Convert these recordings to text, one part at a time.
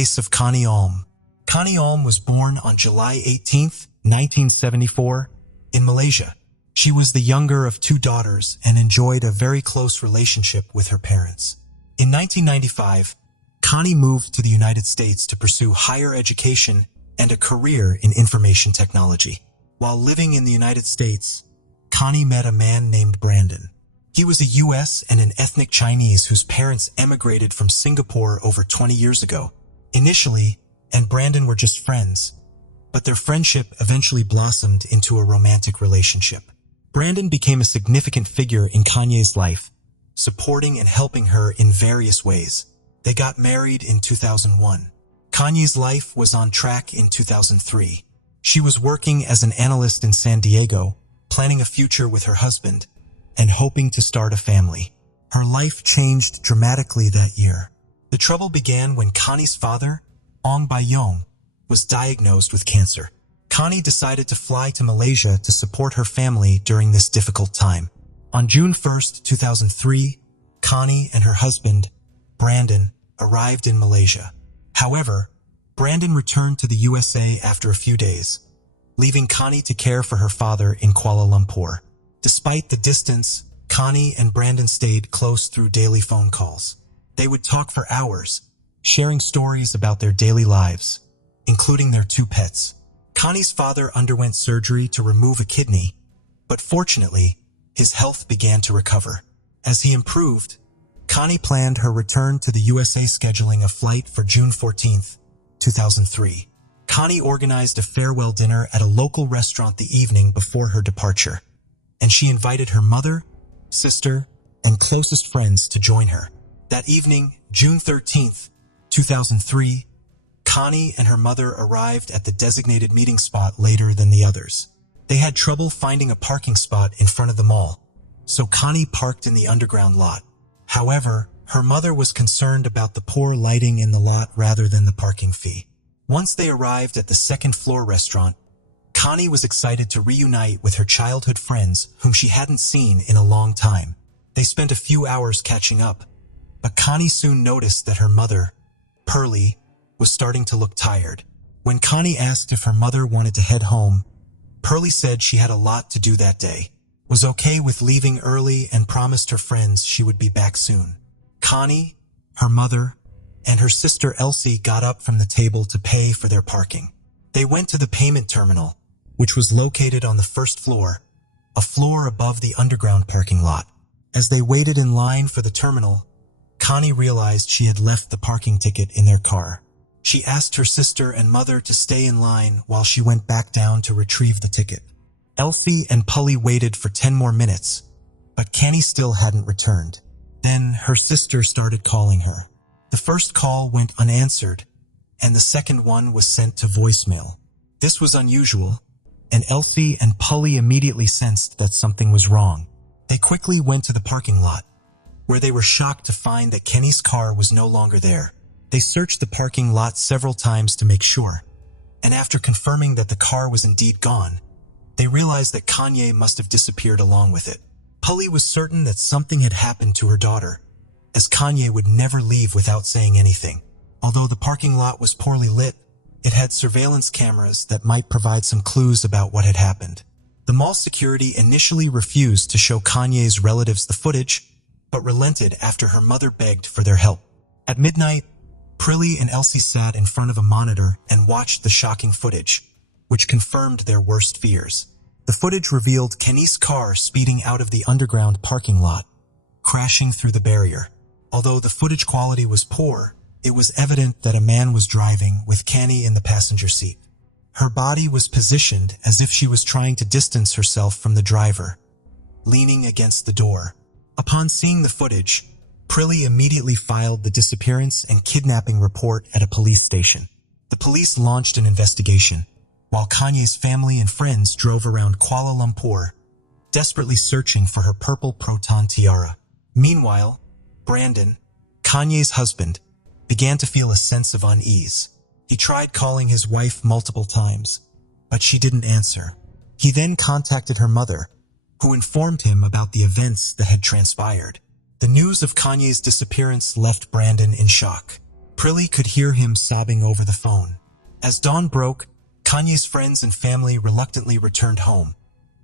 case of Connie Alm. Connie Alm was born on July 18, 1974, in Malaysia. She was the younger of two daughters and enjoyed a very close relationship with her parents. In 1995, Connie moved to the United States to pursue higher education and a career in information technology. While living in the United States, Connie met a man named Brandon. He was a U.S. and an ethnic Chinese whose parents emigrated from Singapore over 20 years ago. Initially, and Brandon were just friends, but their friendship eventually blossomed into a romantic relationship. Brandon became a significant figure in Kanye's life, supporting and helping her in various ways. They got married in 2001. Kanye's life was on track in 2003. She was working as an analyst in San Diego, planning a future with her husband, and hoping to start a family. Her life changed dramatically that year. The trouble began when Connie's father, Ong Bayong, was diagnosed with cancer. Connie decided to fly to Malaysia to support her family during this difficult time. On June 1, 2003, Connie and her husband, Brandon, arrived in Malaysia. However, Brandon returned to the USA after a few days, leaving Connie to care for her father in Kuala Lumpur. Despite the distance, Connie and Brandon stayed close through daily phone calls. They would talk for hours, sharing stories about their daily lives, including their two pets. Connie's father underwent surgery to remove a kidney, but fortunately, his health began to recover. As he improved, Connie planned her return to the USA, scheduling a flight for June 14, 2003. Connie organized a farewell dinner at a local restaurant the evening before her departure, and she invited her mother, sister, and closest friends to join her. That evening, June 13, 2003, Connie and her mother arrived at the designated meeting spot later than the others. They had trouble finding a parking spot in front of the mall, so Connie parked in the underground lot. However, her mother was concerned about the poor lighting in the lot rather than the parking fee. Once they arrived at the second-floor restaurant, Connie was excited to reunite with her childhood friends whom she hadn't seen in a long time. They spent a few hours catching up, but Connie soon noticed that her mother, Pearlie, was starting to look tired. When Connie asked if her mother wanted to head home, Pearlie said she had a lot to do that day, was okay with leaving early, and promised her friends she would be back soon. Connie, her mother, and her sister Elsie got up from the table to pay for their parking. They went to the payment terminal, which was located on the first floor, a floor above the underground parking lot. As they waited in line for the terminal, Connie realized she had left the parking ticket in their car. She asked her sister and mother to stay in line while she went back down to retrieve the ticket. Elsie and Polly waited for 10 more minutes, but Connie still hadn't returned. Then her sister started calling her. The first call went unanswered, and the second one was sent to voicemail. This was unusual, and Elsie and Polly immediately sensed that something was wrong. They quickly went to the parking lot, where they were shocked to find that Kenny's car was no longer there. They searched the parking lot several times to make sure, and after confirming that the car was indeed gone, they realized that Kanye must have disappeared along with it. Polly was certain that something had happened to her daughter, as Kanye would never leave without saying anything. Although the parking lot was poorly lit, it had surveillance cameras that might provide some clues about what had happened. The mall security initially refused to show Kanye's relatives the footage, but relented after her mother begged for their help. At midnight, Prilly and Elsie sat in front of a monitor and watched the shocking footage, which confirmed their worst fears. The footage revealed Kenny's car speeding out of the underground parking lot, crashing through the barrier. Although the footage quality was poor, it was evident that a man was driving with Kenny in the passenger seat. Her body was positioned as if she was trying to distance herself from the driver, leaning against the door. Upon seeing the footage, Prilly immediately filed the disappearance and kidnapping report at a police station. The police launched an investigation, while Kanye's family and friends drove around Kuala Lumpur, desperately searching for her purple proton tiara. Meanwhile, Brandon, Kanye's husband, began to feel a sense of unease. He tried calling his wife multiple times, but she didn't answer. He then contacted her mother, who informed him about the events that had transpired. The news of Kanye's disappearance left Brandon in shock. Prilly could hear him sobbing over the phone. As dawn broke, Kanye's friends and family reluctantly returned home,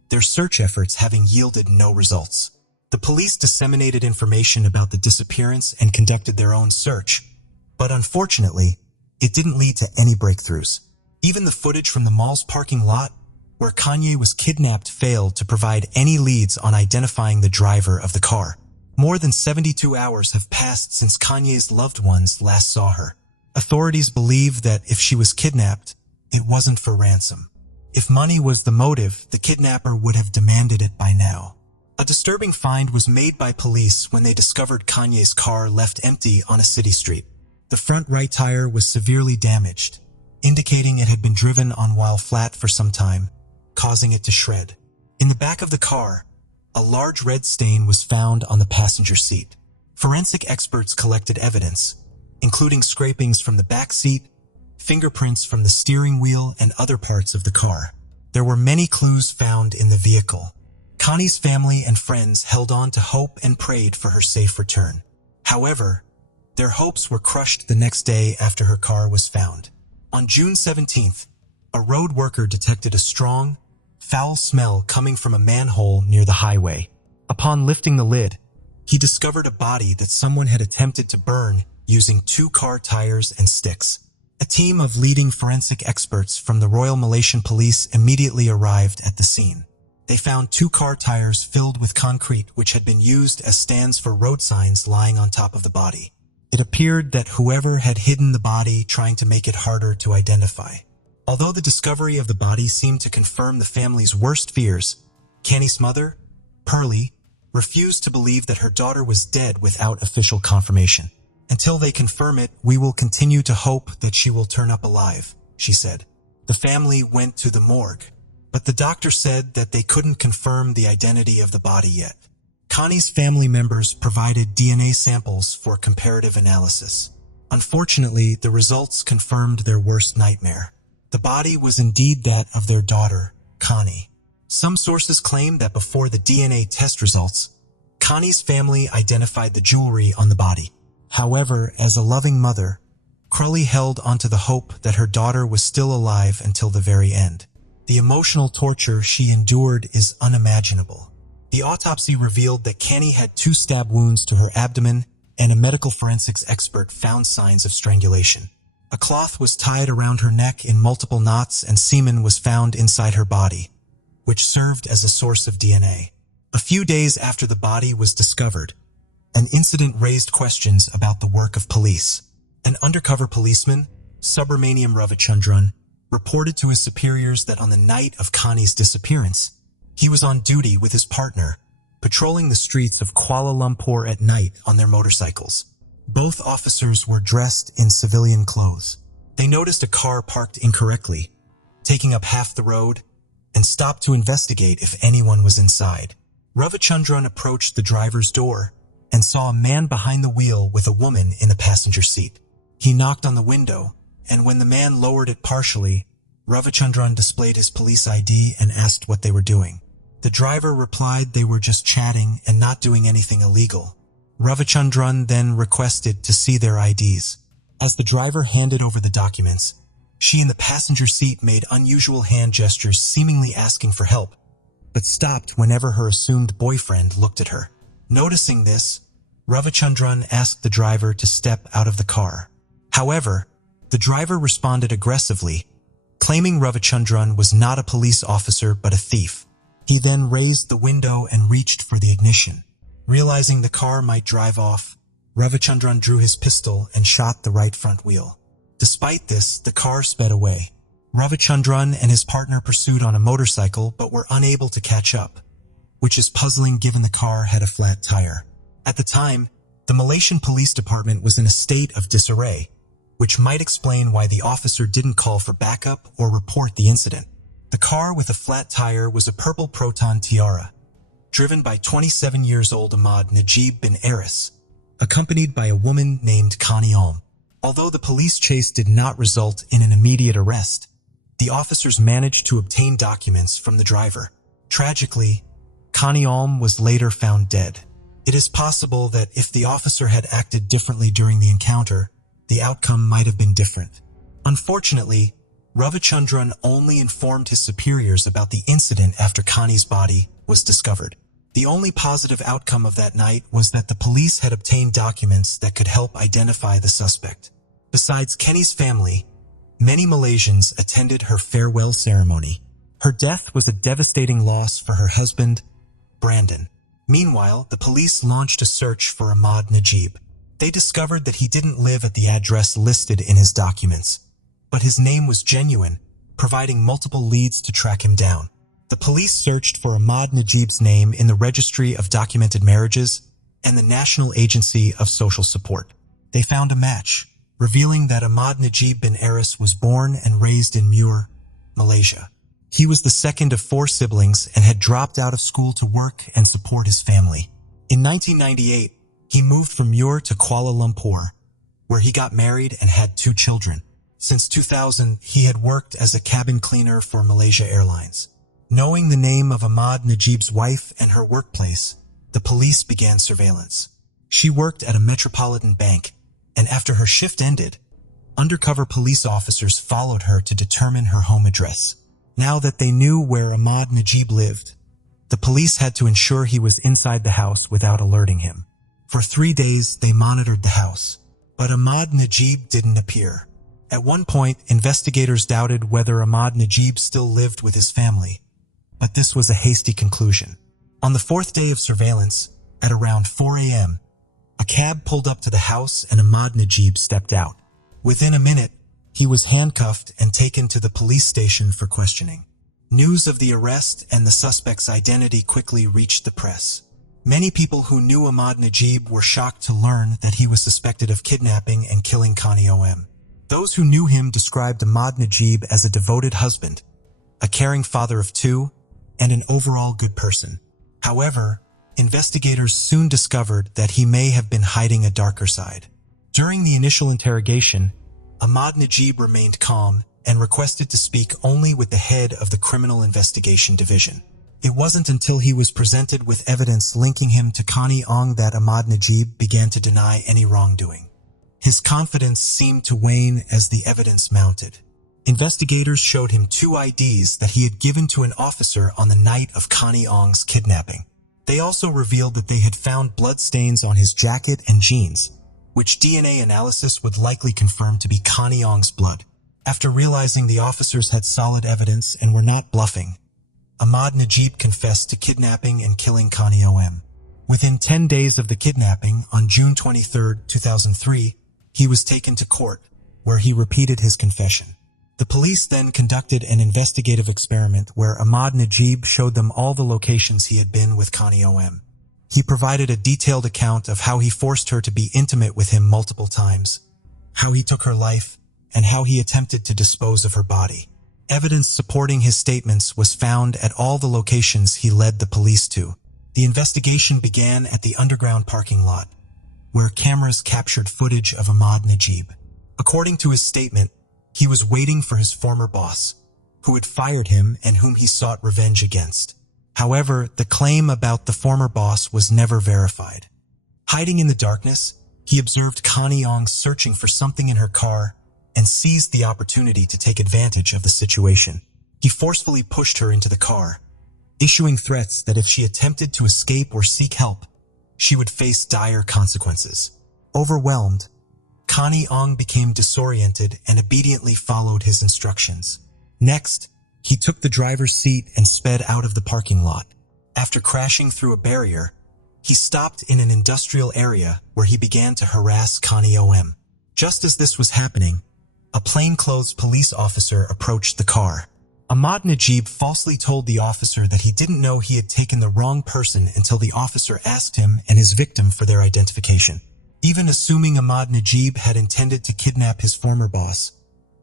their search efforts having yielded no results. The police disseminated information about the disappearance and conducted their own search, but unfortunately, it didn't lead to any breakthroughs. Even the footage from the mall's parking lot, where Kanye was kidnapped, failed to provide any leads on identifying the driver of the car. More than 72 hours have passed since Kanye's loved ones last saw her. Authorities believe that if she was kidnapped, it wasn't for ransom. If money was the motive, the kidnapper would have demanded it by now. A disturbing find was made by police when they discovered Kanye's car left empty on a city street. The front right tire was severely damaged, indicating it had been driven on while flat for some time, causing it to shred. In the back of the car, a large red stain was found on the passenger seat. Forensic experts collected evidence, including scrapings from the back seat, fingerprints from the steering wheel, and other parts of the car. There were many clues found in the vehicle. Connie's family and friends held on to hope and prayed for her safe return. However, their hopes were crushed the next day after her car was found. On June 17th, a road worker detected a strong, foul smell coming from a manhole near the highway. Upon lifting the lid, he discovered a body that someone had attempted to burn using 2 car tires and sticks. A team of leading forensic experts from the Royal Malaysian Police immediately arrived at the scene. They found 2 car tires filled with concrete which had been used as stands for road signs lying on top of the body. It appeared that whoever had hidden the body trying to make it harder to identify. Although the discovery of the body seemed to confirm the family's worst fears, Kanye's mother, Prilly, refused to believe that her daughter was dead without official confirmation. "Until they confirm it, we will continue to hope that she will turn up alive," she said. The family went to the morgue, but the doctor said that they couldn't confirm the identity of the body yet. Kanye's family members provided DNA samples for comparative analysis. Unfortunately, the results confirmed their worst nightmare. The body was indeed that of their daughter, Kanye. Some sources claim that before the DNA test results, Kanye's family identified the jewelry on the body. However, as a loving mother, Prilly held onto the hope that her daughter was still alive until the very end. The emotional torture she endured is unimaginable. The autopsy revealed that Kanye had 2 stab wounds to her abdomen, and a medical forensics expert found signs of strangulation. A cloth was tied around her neck in multiple knots, and semen was found inside her body, which served as a source of DNA. A few days after the body was discovered, an incident raised questions about the work of police. An undercover policeman, Subramaniam Ravichandran, reported to his superiors that on the night of Kanye's disappearance, he was on duty with his partner, patrolling the streets of Kuala Lumpur at night on their motorcycles. Both officers were dressed in civilian clothes. They noticed a car parked incorrectly, taking up half the road, and stopped to investigate if anyone was inside. Ravichandran approached the driver's door and saw a man behind the wheel with a woman in the passenger seat. He knocked on the window, and when the man lowered it partially, Ravichandran displayed his police ID and asked what they were doing. The driver replied they were just chatting and not doing anything illegal. Ravichandran then requested to see their IDs. As the driver handed over the documents, she in the passenger seat made unusual hand gestures, seemingly asking for help, but stopped whenever her assumed boyfriend looked at her. Noticing this, Ravichandran asked the driver to step out of the car. However, the driver responded aggressively, claiming Ravichandran was not a police officer but a thief. He then raised the window and reached for the ignition. Realizing the car might drive off, Ravichandran drew his pistol and shot the right front wheel. Despite this, the car sped away. Ravichandran and his partner pursued on a motorcycle but were unable to catch up, which is puzzling given the car had a flat tire. At the time, the Malaysian Police Department was in a state of disarray, which might explain why the officer didn't call for backup or report the incident. The car with a flat tire was a purple Proton Tiara, driven by 27-year-old Ahmad Najib bin Aris, accompanied by a woman named Kanye Alm. Although the police chase did not result in an immediate arrest, the officers managed to obtain documents from the driver. Tragically, Kanye Alm was later found dead. It is possible that if the officer had acted differently during the encounter, the outcome might have been different. Unfortunately, Ravichandran only informed his superiors about the incident after Connie's body was discovered. The only positive outcome of that night was that the police had obtained documents that could help identify the suspect. Besides Kenny's family, many Malaysians attended her farewell ceremony. Her death was a devastating loss for her husband, Brandon. Meanwhile, the police launched a search for Ahmad Najib. They discovered that he didn't live at the address listed in his documents, but his name was genuine, providing multiple leads to track him down. The police searched for Ahmad Najib's name in the Registry of Documented Marriages and the National Agency of Social Support. They found a match, revealing that Ahmad Najib bin Aris was born and raised in Muar, Malaysia. He was the second of 4 siblings and had dropped out of school to work and support his family. In 1998, he moved from Muar to Kuala Lumpur, where he got married and had 2 children. Since 2000, he had worked as a cabin cleaner for Malaysia Airlines. Knowing the name of Ahmad Najib's wife and her workplace, the police began surveillance. She worked at a metropolitan bank, and after her shift ended, undercover police officers followed her to determine her home address. Now that they knew where Ahmad Najib lived, the police had to ensure he was inside the house without alerting him. For 3 days, they monitored the house, but Ahmad Najib didn't appear. At one point, investigators doubted whether Ahmad Najib still lived with his family, but this was a hasty conclusion. On the 4th day of surveillance, at around 4 a.m., a cab pulled up to the house and Ahmad Najib stepped out. Within a minute, he was handcuffed and taken to the police station for questioning. News of the arrest and the suspect's identity quickly reached the press. Many people who knew Ahmad Najib were shocked to learn that he was suspected of kidnapping and killing Connie O.M. Those who knew him described Ahmad Najib as a devoted husband, a caring father of 2, and an overall good person. However, investigators soon discovered that he may have been hiding a darker side. During the initial interrogation, Ahmad Najib remained calm and requested to speak only with the head of the Criminal Investigation Division. It wasn't until he was presented with evidence linking him to Connie Ong that Ahmad Najib began to deny any wrongdoing. His confidence seemed to wane as the evidence mounted. Investigators showed him 2 IDs that he had given to an officer on the night of Connie Ong's kidnapping. They also revealed that they had found bloodstains on his jacket and jeans, which DNA analysis would likely confirm to be Connie Ong's blood. After realizing the officers had solid evidence and were not bluffing, Ahmad Najib confessed to kidnapping and killing Connie O.M. Within 10 days of the kidnapping, on June 23, 2003, he was taken to court, where he repeated his confession. The police then conducted an investigative experiment where Ahmad Najib showed them all the locations he had been with Connie O.M. He provided a detailed account of how he forced her to be intimate with him multiple times, how he took her life, and how he attempted to dispose of her body. Evidence supporting his statements was found at all the locations he led the police to. The investigation began at the underground parking lot, where cameras captured footage of Ahmad Najib. According to his statement, he was waiting for his former boss, who had fired him and whom he sought revenge against. However, the claim about the former boss was never verified. Hiding in the darkness, he observed Connie Ong searching for something in her car and seized the opportunity to take advantage of the situation. He forcefully pushed her into the car, issuing threats that if she attempted to escape or seek help, she would face dire consequences. Overwhelmed, Connie Ong became disoriented and obediently followed his instructions. Next, he took the driver's seat and sped out of the parking lot. After crashing through a barrier, he stopped in an industrial area where he began to harass Connie O.M. Just as this was happening, a plainclothes police officer approached the car. Ahmad Najib falsely told the officer that he didn't know he had taken the wrong person until the officer asked him and his victim for their identification. Even assuming Ahmad Najib had intended to kidnap his former boss,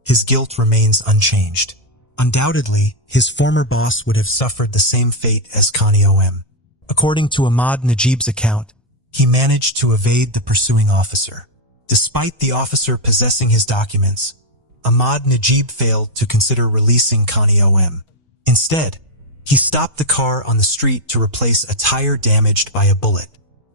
his guilt remains unchanged. Undoubtedly, his former boss would have suffered the same fate as Connie O.M. According to Ahmad Najib's account, he managed to evade the pursuing officer. Despite the officer possessing his documents, Ahmad Najib failed to consider releasing Connie O.M. Instead, he stopped the car on the street to replace a tire damaged by a bullet.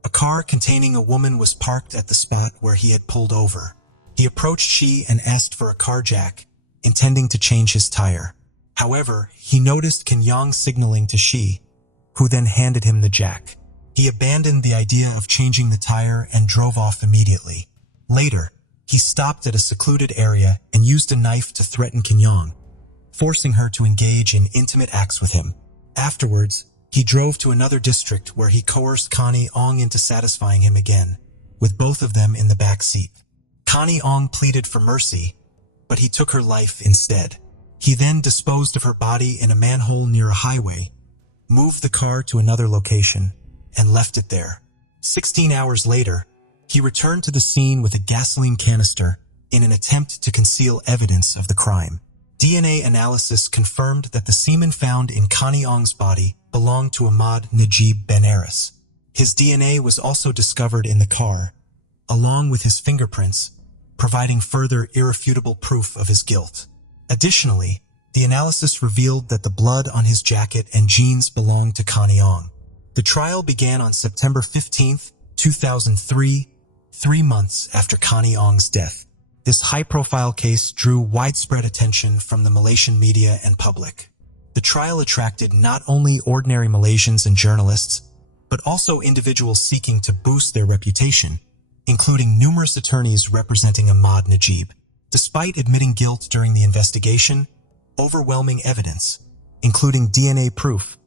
A car containing a woman was parked at the spot where he had pulled over. He approached Shi and asked for a car jack, intending to change his tire. However, he noticed Kenyang signaling to Shi, who then handed him the jack. He abandoned the idea of changing the tire and drove off immediately. Later, he stopped at a secluded area and used a knife to threaten Kenyang, forcing her to engage in intimate acts with him. Afterwards, he drove to another district where he coerced Connie Ong into satisfying him again, with both of them in the back seat. Connie Ong pleaded for mercy, but he took her life instead. He then disposed of her body in a manhole near a highway, moved the car to another location, and left it there. 16 hours later, he returned to the scene with a gasoline canister in an attempt to conceal evidence of the crime. DNA analysis confirmed that the semen found in Connie Ong's body belonged to Ahmad Najib Ben Aris. His DNA was also discovered in the car, along with his fingerprints, providing further irrefutable proof of his guilt. Additionally, the analysis revealed that the blood on his jacket and jeans belonged to Connie Ong. The trial began on September 15, 2003, 3 months after Connie Ong's death. This high-profile case drew widespread attention from the Malaysian media and public. The trial attracted not only ordinary Malaysians and journalists, but also individuals seeking to boost their reputation, including numerous attorneys representing Ahmad Najib. Despite admitting guilt during the investigation, overwhelming evidence, including DNA proof,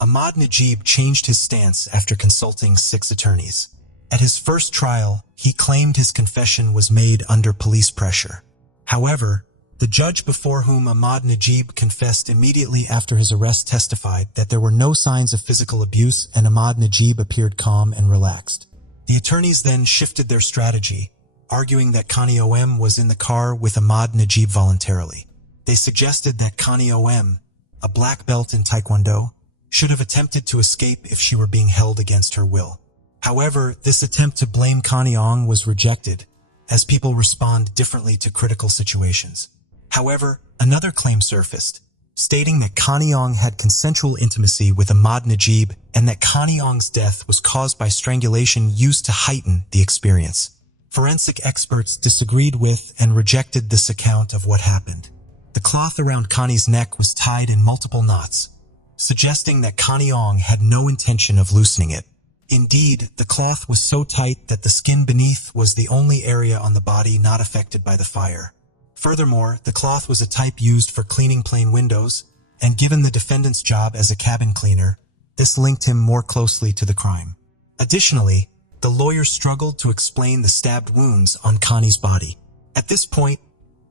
Ahmad Najib changed his stance after consulting 6 attorneys. At his first trial, he claimed his confession was made under police pressure. However, the judge before whom Ahmad Najib confessed immediately after his arrest testified that there were no signs of physical abuse and Ahmad Najib appeared calm and relaxed. The attorneys then shifted their strategy, arguing that Connie Om was in the car with Ahmad Najib voluntarily. They suggested that Connie Om, a black belt in Taekwondo, should have attempted to escape if she were being held against her will. However, this attempt to blame Connie Ong was rejected, as people respond differently to critical situations. However, another claim surfaced, stating that Connie Ong had consensual intimacy with Ahmad Najib and that Connie Ong's death was caused by strangulation used to heighten the experience. Forensic experts disagreed with and rejected this account of what happened. The cloth around Connie's neck was tied in multiple knots, suggesting that Connie Ong had no intention of loosening it. Indeed, the cloth was so tight that the skin beneath was the only area on the body not affected by the fire. Furthermore, the cloth was a type used for cleaning plane windows, and given the defendant's job as a cabin cleaner, this linked him more closely to the crime. Additionally, the lawyers struggled to explain the stabbed wounds on Connie's body. At this point,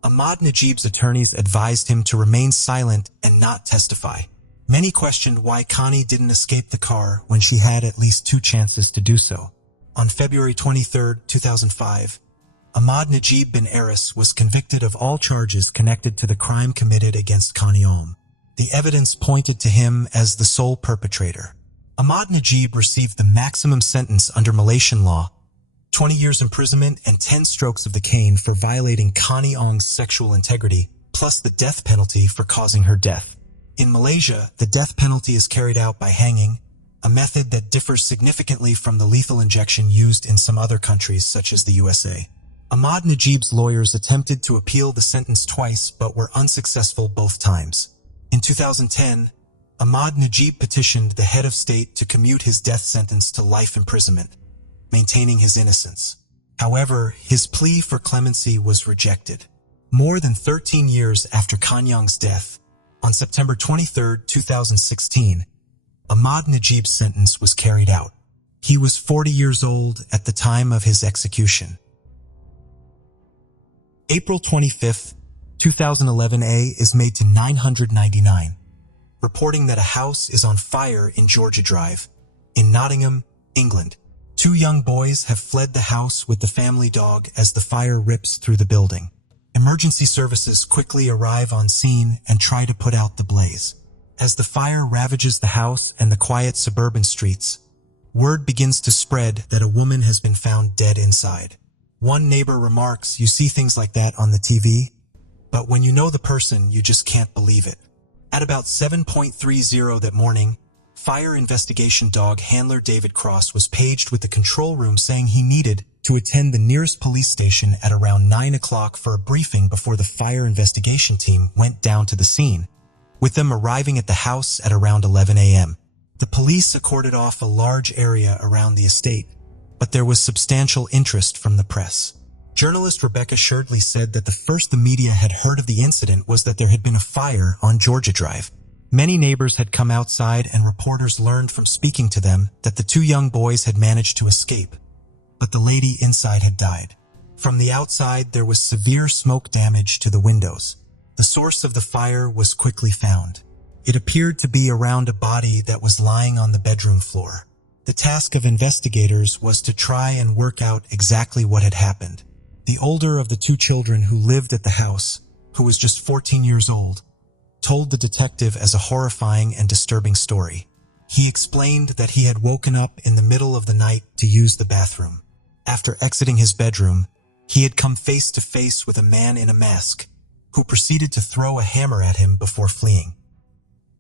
Ahmad Najib's attorneys advised him to remain silent and not testify. Many questioned why Connie didn't escape the car when she had at least 2 chances to do so. On February 23, 2005, Ahmad Najib bin Aris was convicted of all charges connected to the crime committed against Connie Ong. The evidence pointed to him as the sole perpetrator. Ahmad Najib received the maximum sentence under Malaysian law, 20 years imprisonment and 10 strokes of the cane for violating Connie Ong's sexual integrity, plus the death penalty for causing her death. In Malaysia, the death penalty is carried out by hanging, a method that differs significantly from the lethal injection used in some other countries such as the USA. Ahmad Najib's lawyers attempted to appeal the sentence twice but were unsuccessful both times. In 2010, Ahmad Najib petitioned the head of state to commute his death sentence to life imprisonment, maintaining his innocence. However, his plea for clemency was rejected. More than 13 years after Kanyang's death, on September 23, 2016, Ahmad Najib's sentence was carried out. He was 40 years old at the time of his execution. April 25, 2011 is made to 999, reporting that a house is on fire in Georgia Drive, in Nottingham, England. 2 young boys have fled the house with the family dog as the fire rips through the building. Emergency services quickly arrive on scene and try to put out the blaze. As the fire ravages the house and the quiet suburban streets, word begins to spread that a woman has been found dead inside. One neighbor remarks, "You see things like that on the TV, but when you know the person, you just can't believe it." At about 7:30 that morning, fire investigation dog handler David Cross was paged with the control room saying he needed to attend the nearest police station at around 9 o'clock for a briefing before the fire investigation team went down to the scene, with them arriving at the house at around 11 a.m. The police cordoned off a large area around the estate, but there was substantial interest from the press. Journalist Rebecca Sherdley said that the first the media had heard of the incident was that there had been a fire on Georgia Drive. Many neighbors had come outside and reporters learned from speaking to them that the two young boys had managed to escape, but the lady inside had died. From the outside, there was severe smoke damage to the windows. The source of the fire was quickly found. It appeared to be around a body that was lying on the bedroom floor. The task of investigators was to try and work out exactly what had happened. The older of the two children who lived at the house, who was just 14 years old, told the detective as a horrifying and disturbing story. He explained that he had woken up in the middle of the night to use the bathroom. After exiting his bedroom, he had come face to face with a man in a mask, who proceeded to throw a hammer at him before fleeing.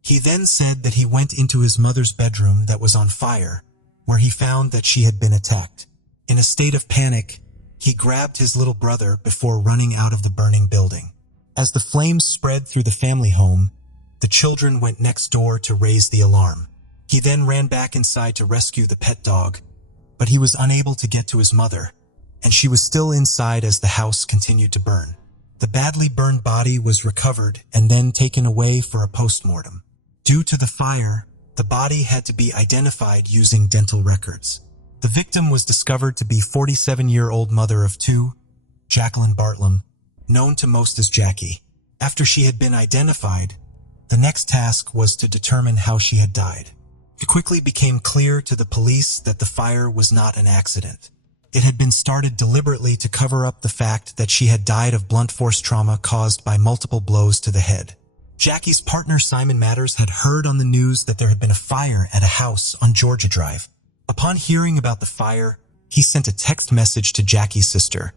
He then said that he went into his mother's bedroom that was on fire, where he found that she had been attacked. In a state of panic, he grabbed his little brother before running out of the burning building. As the flames spread through the family home, the children went next door to raise the alarm. He then ran back inside to rescue the pet dog, but he was unable to get to his mother, and she was still inside as the house continued to burn. The badly burned body was recovered and then taken away for a postmortem. Due to the fire, the body had to be identified using dental records. The victim was discovered to be 47-year-old mother of two, Jacqueline Bartlam, known to most as Jackie. After she had been identified, the next task was to determine how she had died. It quickly became clear to the police that the fire was not an accident. It had been started deliberately to cover up the fact that she had died of blunt force trauma caused by multiple blows to the head. Jackie's partner Simon Matters had heard on the news that there had been a fire at a house on Georgia Drive. Upon hearing about the fire, he sent a text message to Jackie's sister,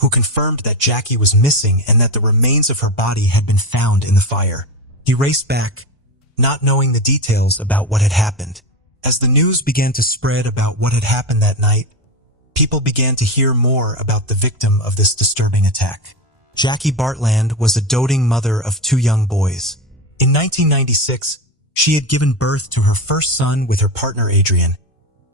who confirmed that Jackie was missing and that the remains of her body had been found in the fire. He raced back, not knowing the details about what had happened. As the news began to spread about what had happened that night, people began to hear more about the victim of this disturbing attack. Jackie Bartland was a doting mother of two young boys. In 1996, she had given birth to her first son with her partner Adrian,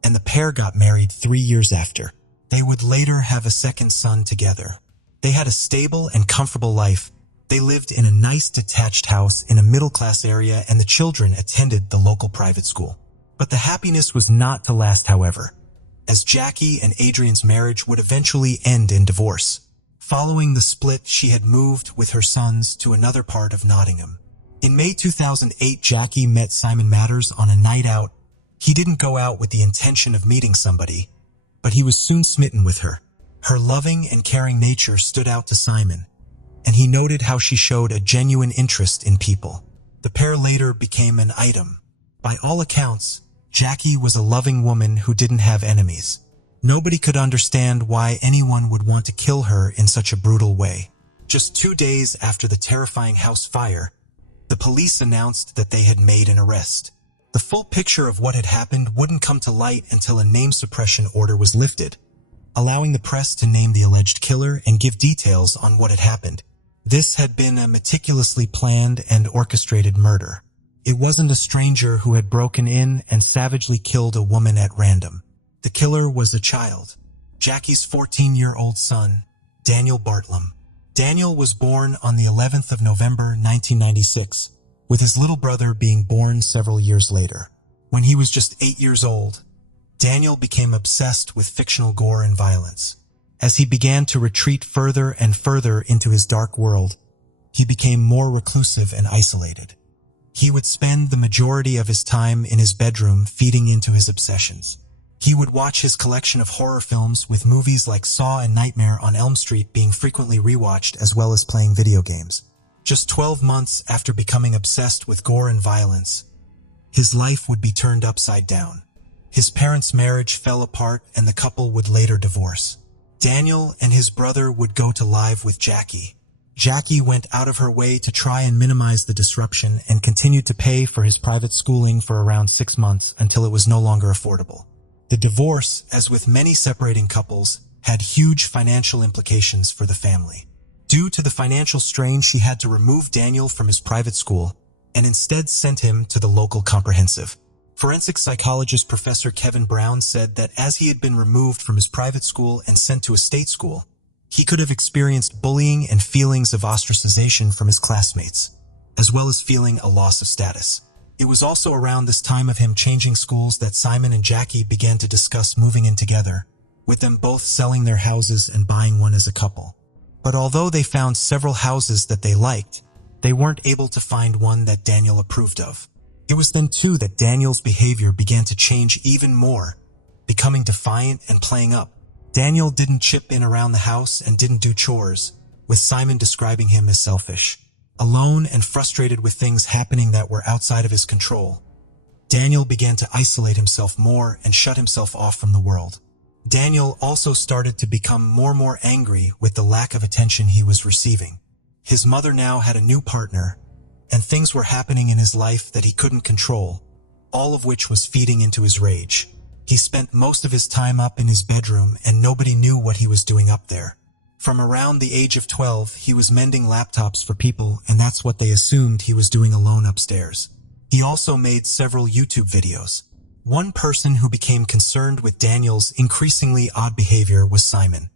and the pair got married 3 years after. They would later have a second son together. They had a stable and comfortable life. They lived in a nice detached house in a middle-class area, and the children attended the local private school. But the happiness was not to last, however, as Jackie and Adrian's marriage would eventually end in divorce. Following the split, she had moved with her sons to another part of Nottingham. In May 2008, Jackie met Simon Matters on a night out. He didn't go out with the intention of meeting somebody, but he was soon smitten with her. Her loving and caring nature stood out to Simon, and he noted how she showed a genuine interest in people. The pair later became an item. By all accounts, Jackie was a loving woman who didn't have enemies. Nobody could understand why anyone would want to kill her in such a brutal way. Just 2 days after the terrifying house fire, the police announced that they had made an arrest. The full picture of what had happened wouldn't come to light until a name suppression order was lifted, allowing the press to name the alleged killer and give details on what had happened. This had been a meticulously planned and orchestrated murder. It wasn't a stranger who had broken in and savagely killed a woman at random. The killer was a child, Jackie's 14-year-old son, Daniel Bartlam. Daniel was born on the 11th of November, 1996, with his little brother being born several years later. When he was just 8 years old, Daniel became obsessed with fictional gore and violence. As he began to retreat further and further into his dark world, he became more reclusive and isolated. He would spend the majority of his time in his bedroom feeding into his obsessions. He would watch his collection of horror films, with movies like Saw and Nightmare on Elm Street being frequently rewatched, as well as playing video games. Just 12 months after becoming obsessed with gore and violence, his life would be turned upside down. His parents' marriage fell apart and the couple would later divorce. Daniel and his brother would go to live with Jackie. Jackie went out of her way to try and minimize the disruption and continued to pay for his private schooling for around 6 months until it was no longer affordable. The divorce, as with many separating couples, had huge financial implications for the family. Due to the financial strain, she had to remove Daniel from his private school and instead sent him to the local comprehensive. Forensic psychologist Professor Kevin Brown said that as he had been removed from his private school and sent to a state school, he could have experienced bullying and feelings of ostracization from his classmates, as well as feeling a loss of status. It was also around this time of him changing schools that Simon and Jackie began to discuss moving in together, with them both selling their houses and buying one as a couple. But although they found several houses that they liked, they weren't able to find one that Daniel approved of. It was then too that Daniel's behavior began to change even more, becoming defiant and playing up. Daniel didn't chip in around the house and didn't do chores, with Simon describing him as selfish. Alone and frustrated with things happening that were outside of his control, Daniel began to isolate himself more and shut himself off from the world. Daniel also started to become more angry with the lack of attention he was receiving. His mother now had a new partner, and things were happening in his life that he couldn't control, all of which was feeding into his rage. He spent most of his time up in his bedroom, and nobody knew what he was doing up there. From around the age of 12, he was mending laptops for people, and that's what they assumed he was doing alone upstairs. He also made several YouTube videos. One person who became concerned with Daniel's increasingly odd behavior was Simon.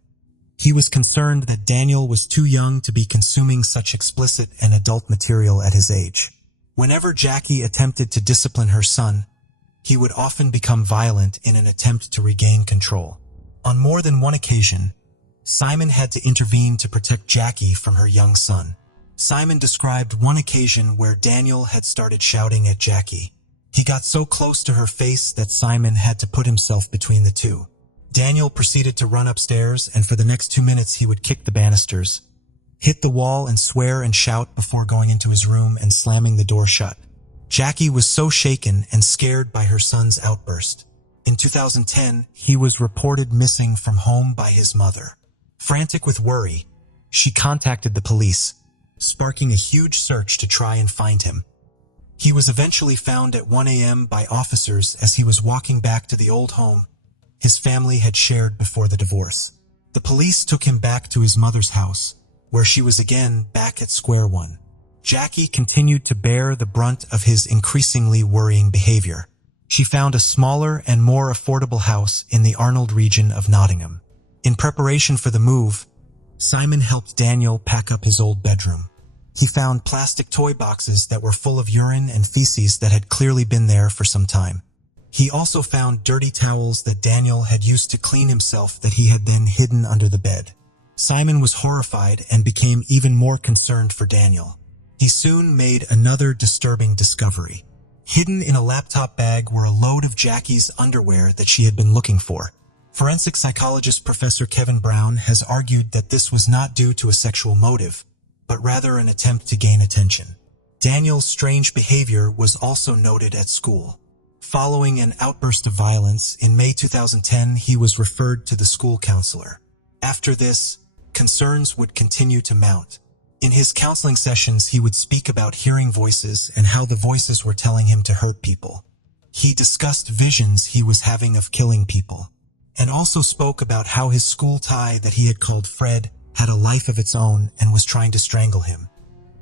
He was concerned that Daniel was too young to be consuming such explicit and adult material at his age. Whenever Jackie attempted to discipline her son, he would often become violent in an attempt to regain control. On more than one occasion, Simon had to intervene to protect Jackie from her young son. Simon described one occasion where Daniel had started shouting at Jackie. He got so close to her face that Simon had to put himself between the two. Daniel proceeded to run upstairs, and for the next 2 minutes he would kick the banisters, hit the wall, and swear and shout before going into his room and slamming the door shut. Jackie was so shaken and scared by her son's outburst. In 2010, he was reported missing from home by his mother. Frantic with worry, she contacted the police, sparking a huge search to try and find him. He was eventually found at 1 a.m. by officers as he was walking back to the old home his family had shared before the divorce. The police took him back to his mother's house, where she was again back at square one. Jackie continued to bear the brunt of his increasingly worrying behavior. She found a smaller and more affordable house in the Arnold region of Nottingham. In preparation for the move, Simon helped Daniel pack up his old bedroom. He found plastic toy boxes that were full of urine and feces that had clearly been there for some time. He also found dirty towels that Daniel had used to clean himself that he had then hidden under the bed. Simon was horrified and became even more concerned for Daniel. He soon made another disturbing discovery. Hidden in a laptop bag were a load of Jackie's underwear that she had been looking for. Forensic psychologist Professor Kevin Brown has argued that this was not due to a sexual motive, but rather an attempt to gain attention. Daniel's strange behavior was also noted at school. Following an outburst of violence, in May 2010, he was referred to the school counselor. After this, concerns would continue to mount. In his counseling sessions, he would speak about hearing voices and how the voices were telling him to hurt people. He discussed visions he was having of killing people, and also spoke about how his school tie that he had called Fred had a life of its own and was trying to strangle him.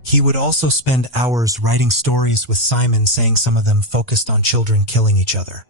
He would also spend hours writing stories with Simon, saying some of them focused on children killing each other.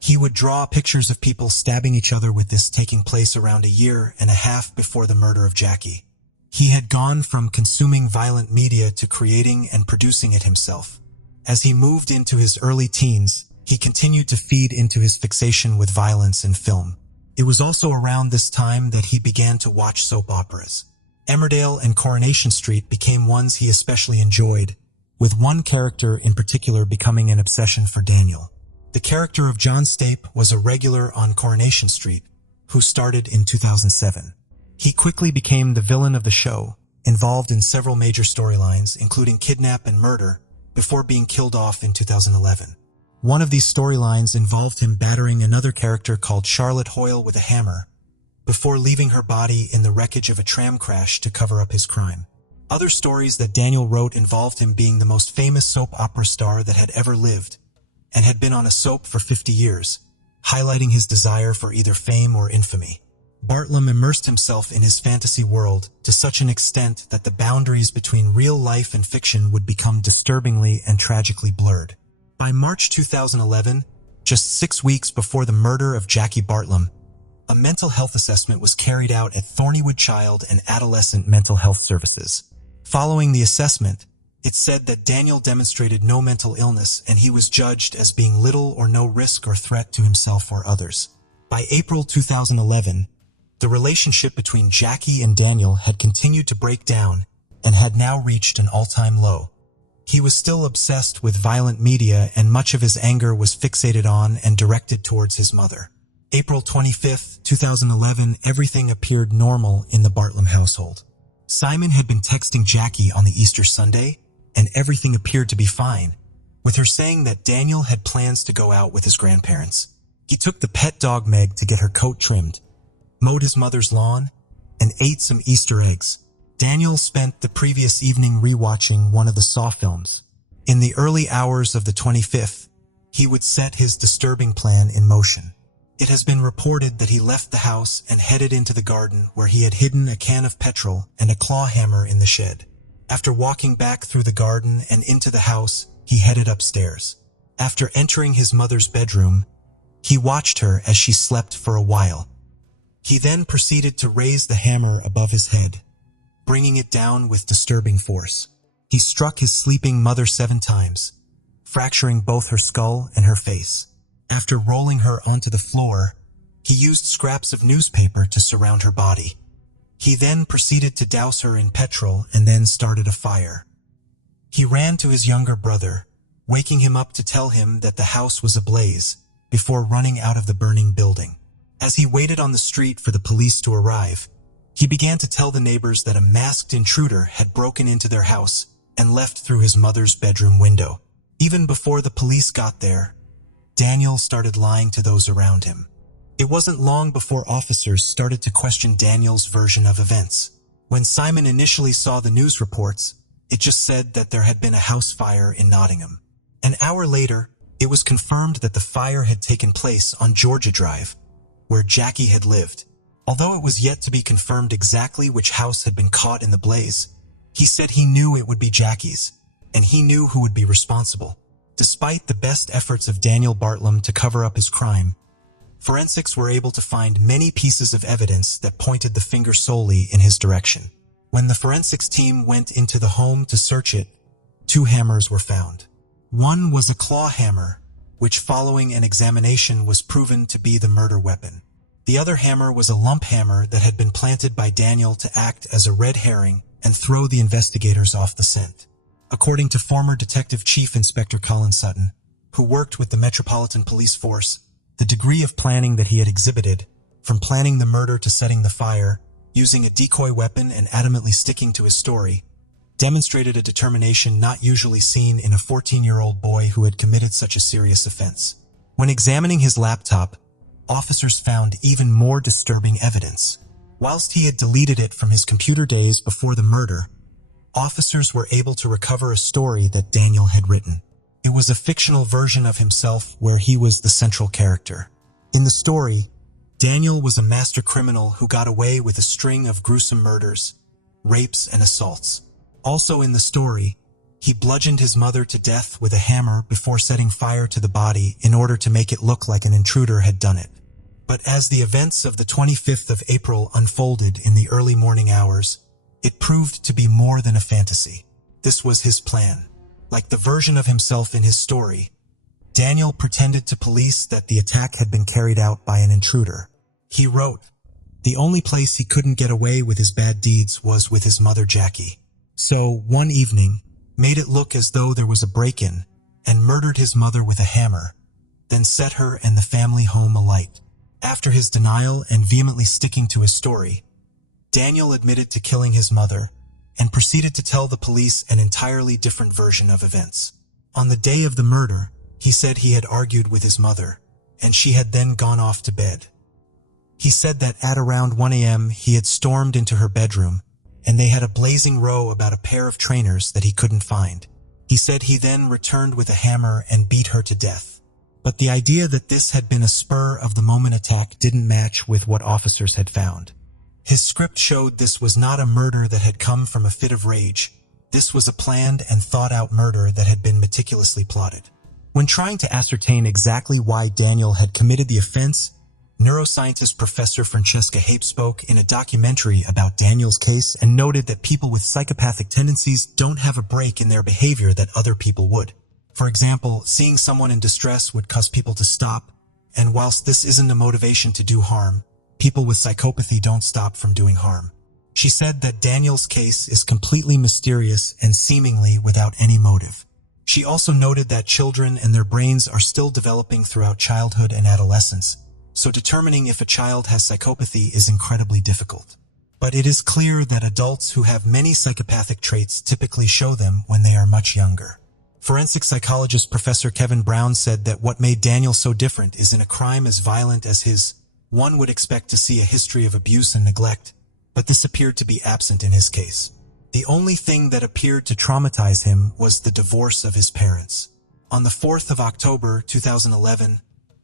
He would draw pictures of people stabbing each other, with this taking place around 1.5 years before the murder of Jackie. He had gone from consuming violent media to creating and producing it himself. As he moved into his early teens, he continued to feed into his fixation with violence in film. It was also around this time that he began to watch soap operas. Emmerdale and Coronation Street became ones he especially enjoyed, with one character in particular becoming an obsession for Daniel. The character of John Stape was a regular on Coronation Street, who started in 2007. He quickly became the villain of the show, involved in several major storylines, including kidnap and murder, before being killed off in 2011. One of these storylines involved him battering another character called Charlotte Hoyle with a hammer, before leaving her body in the wreckage of a tram crash to cover up his crime. Other stories that Daniel wrote involved him being the most famous soap opera star that had ever lived, and had been on a soap for 50 years, highlighting his desire for either fame or infamy. Bartlam immersed himself in his fantasy world to such an extent that the boundaries between real life and fiction would become disturbingly and tragically blurred. By March 2011, just 6 weeks before the murder of Jackie Bartlam, a mental health assessment was carried out at Thornywood Child and Adolescent Mental Health Services. Following the assessment, it said that Daniel demonstrated no mental illness and he was judged as being little or no risk or threat to himself or others. By April 2011, the relationship between Jackie and Daniel had continued to break down and had now reached an all-time low. He was still obsessed with violent media and much of his anger was fixated on and directed towards his mother. April 25, 2011, everything appeared normal in the Bartlam household. Simon had been texting Jackie on the Easter Sunday, and everything appeared to be fine, with her saying that Daniel had plans to go out with his grandparents. He took the pet dog Meg to get her coat trimmed, mowed his mother's lawn, and ate some Easter eggs. Daniel spent the previous evening rewatching one of the Saw films. In the early hours of the 25th, he would set his disturbing plan in motion. It has been reported that he left the house and headed into the garden where he had hidden a can of petrol and a claw hammer in the shed. After walking back through the garden and into the house, he headed upstairs. After entering his mother's bedroom, he watched her as she slept for a while. He then proceeded to raise the hammer above his head, bringing it down with disturbing force. He struck his sleeping mother 7 times, fracturing both her skull and her face. After rolling her onto the floor, he used scraps of newspaper to surround her body. He then proceeded to douse her in petrol and then started a fire. He ran to his younger brother, waking him up to tell him that the house was ablaze, before running out of the burning building. As he waited on the street for the police to arrive, he began to tell the neighbors that a masked intruder had broken into their house and left through his mother's bedroom window. Even before the police got there, Daniel started lying to those around him. It wasn't long before officers started to question Daniel's version of events. When Simon initially saw the news reports, it just said that there had been a house fire in Nottingham. An hour later, it was confirmed that the fire had taken place on Georgia Drive, where Jackie had lived. Although it was yet to be confirmed exactly which house had been caught in the blaze, he said he knew it would be Jackie's, and he knew who would be responsible. Despite the best efforts of Daniel Bartlam to cover up his crime, forensics were able to find many pieces of evidence that pointed the finger solely in his direction. When the forensics team went into the home to search it, 2 hammers were found. One was a claw hammer, which following an examination was proven to be the murder weapon. The other hammer was a lump hammer that had been planted by Daniel to act as a red herring and throw the investigators off the scent. According to former Detective Chief Inspector Colin Sutton, who worked with the Metropolitan Police Force, the degree of planning that he had exhibited, from planning the murder to setting the fire, using a decoy weapon and adamantly sticking to his story, demonstrated a determination not usually seen in a 14-year-old boy who had committed such a serious offense. When examining his laptop, officers found even more disturbing evidence. Whilst he had deleted it from his computer days before the murder, officers were able to recover a story that Daniel had written. It was a fictional version of himself where he was the central character. In the story, Daniel was a master criminal who got away with a string of gruesome murders, rapes, and assaults. Also in the story, he bludgeoned his mother to death with a hammer before setting fire to the body in order to make it look like an intruder had done it. But as the events of the 25th of April unfolded in the early morning hours, it proved to be more than a fantasy. This was his plan. Like the version of himself in his story, Daniel pretended to police that the attack had been carried out by an intruder. He wrote, "The only place he couldn't get away with his bad deeds was with his mother Jackie. So, one evening, made it look as though there was a break-in, and murdered his mother with a hammer, then set her and the family home alight." After his denial and vehemently sticking to his story, Daniel admitted to killing his mother and proceeded to tell the police an entirely different version of events. On the day of the murder, he said he had argued with his mother, and she had then gone off to bed. He said that at around 1 a.m. he had stormed into her bedroom, and they had a blazing row about a pair of trainers that he couldn't find. He said he then returned with a hammer and beat her to death. But the idea that this had been a spur-of-the-moment attack didn't match with what officers had found. His script showed this was not a murder that had come from a fit of rage. This was a planned and thought-out murder that had been meticulously plotted. When trying to ascertain exactly why Daniel had committed the offense, neuroscientist Professor Francesca Hape spoke in a documentary about Daniel's case and noted that people with psychopathic tendencies don't have a break in their behavior that other people would. For example, seeing someone in distress would cause people to stop, and whilst this isn't a motivation to do harm, people with psychopathy don't stop from doing harm. She said that Daniel's case is completely mysterious and seemingly without any motive. She also noted that children and their brains are still developing throughout childhood and adolescence, so determining if a child has psychopathy is incredibly difficult. But it is clear that adults who have many psychopathic traits typically show them when they are much younger. Forensic psychologist Professor Kevin Brown said that what made Daniel so different is in a crime as violent as his, one would expect to see a history of abuse and neglect, but this appeared to be absent in his case. The only thing that appeared to traumatize him was the divorce of his parents. On the 4th of October 2011,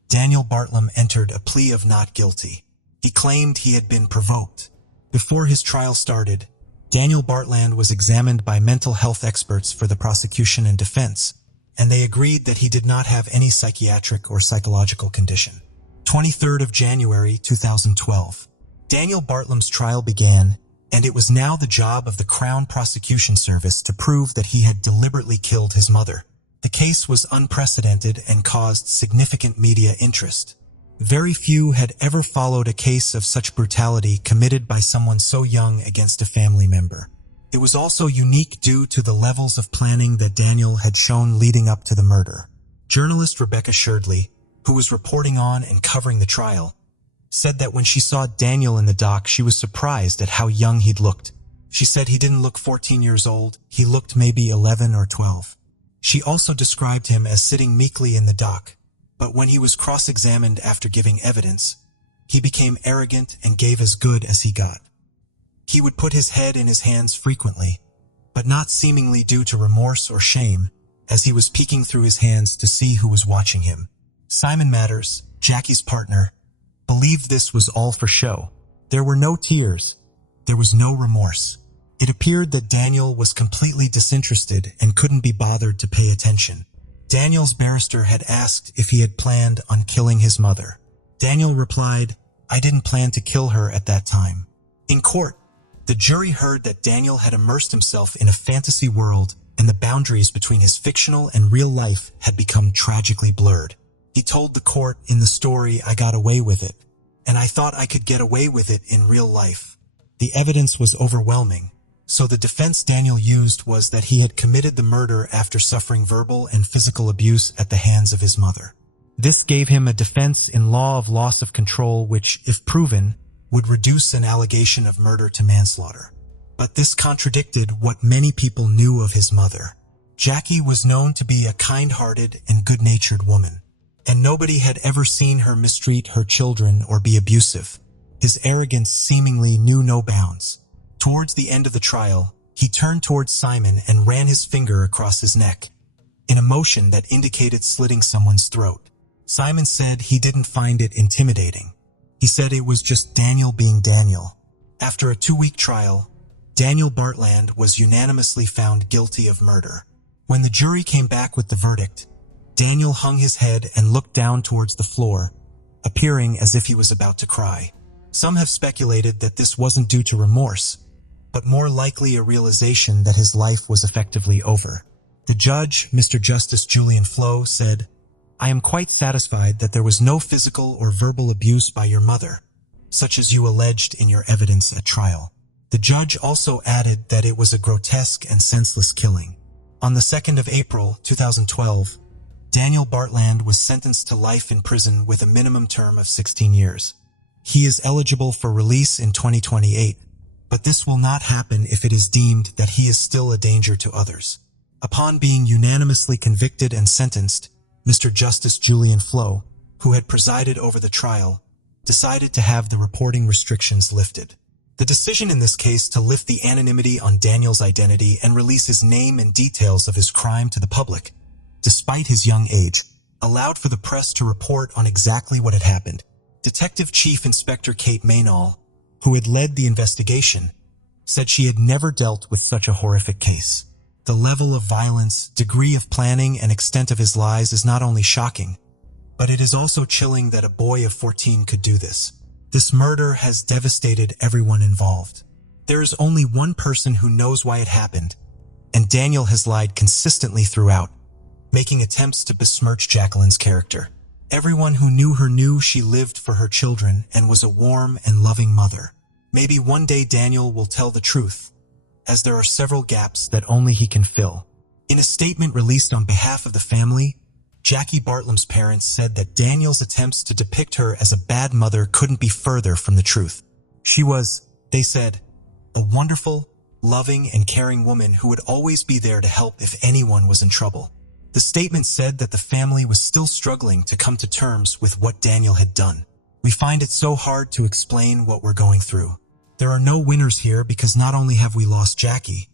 Daniel Bartlam entered a plea of not guilty. He claimed he had been provoked. Before his trial started, Daniel Bartlam was examined by mental health experts for the prosecution and defense, and they agreed that he did not have any psychiatric or psychological condition. 23rd of January 2012. Daniel Bartlam's trial began, and it was now the job of the Crown Prosecution Service to prove that he had deliberately killed his mother. The case was unprecedented and caused significant media interest. Very few had ever followed a case of such brutality committed by someone so young against a family member. It was also unique due to the levels of planning that Daniel had shown leading up to the murder. Journalist Rebecca Sherdley, who was reporting on and covering the trial, said that when she saw Daniel in the dock, she was surprised at how young he'd looked. She said he didn't look 14 years old, he looked maybe 11 or 12. She also described him as sitting meekly in the dock. But when he was cross-examined after giving evidence, he became arrogant and gave as good as he got. He would put his head in his hands frequently, but not seemingly due to remorse or shame, as he was peeking through his hands to see who was watching him. Simon Matters, Jackie's partner, believed this was all for show. There were no tears. There was no remorse. It appeared that Daniel was completely disinterested and couldn't be bothered to pay attention. Daniel's barrister had asked if he had planned on killing his mother. Daniel replied, "I didn't plan to kill her at that time." In court, the jury heard that Daniel had immersed himself in a fantasy world and the boundaries between his fictional and real life had become tragically blurred. He told the court, "In the story, I got away with it, and I thought I could get away with it in real life." The evidence was overwhelming. So the defense Daniel used was that he had committed the murder after suffering verbal and physical abuse at the hands of his mother. This gave him a defense in law of loss of control which, if proven, would reduce an allegation of murder to manslaughter. But this contradicted what many people knew of his mother. Jackie was known to be a kind-hearted and good-natured woman, and nobody had ever seen her mistreat her children or be abusive. His arrogance seemingly knew no bounds. Towards the end of the trial, he turned towards Simon and ran his finger across his neck, in a motion that indicated slitting someone's throat. Simon said he didn't find it intimidating. He said it was just Daniel being Daniel. After a 2-week trial, Daniel Bartlam was unanimously found guilty of murder. When the jury came back with the verdict, Daniel hung his head and looked down towards the floor, appearing as if he was about to cry. Some have speculated that this wasn't due to remorse, but more likely a realization that his life was effectively over. The judge, Mr. Justice Julian Flo, said, "I am quite satisfied that there was no physical or verbal abuse by your mother, such as you alleged in your evidence at trial." The judge also added that it was a grotesque and senseless killing. On the 2nd of April 2012, Daniel Bartlam was sentenced to life in prison with a minimum term of 16 years. He is eligible for release in 2028, but this will not happen if it is deemed that he is still a danger to others. Upon being unanimously convicted and sentenced, Mr. Justice Julian Flo, who had presided over the trial, decided to have the reporting restrictions lifted. The decision in this case to lift the anonymity on Daniel's identity and release his name and details of his crime to the public, despite his young age, allowed for the press to report on exactly what had happened. Detective Chief Inspector Kate Maynall, who had led the investigation, said she had never dealt with such a horrific case. The level of violence, degree of planning, and extent of his lies is not only shocking, but it is also chilling that a boy of 14 could do this. This murder has devastated everyone involved. There is only one person who knows why it happened, and Daniel has lied consistently throughout, making attempts to besmirch Jacqueline's character. Everyone who knew her knew she lived for her children and was a warm and loving mother. Maybe one day Daniel will tell the truth, as there are several gaps that only he can fill. In a statement released on behalf of the family, Jackie Bartlam's parents said that Daniel's attempts to depict her as a bad mother couldn't be further from the truth. She was, they said, a wonderful, loving, and caring woman who would always be there to help if anyone was in trouble. The statement said that the family was still struggling to come to terms with what Daniel had done. We find it so hard to explain what we're going through. There are no winners here because not only have we lost Jackie,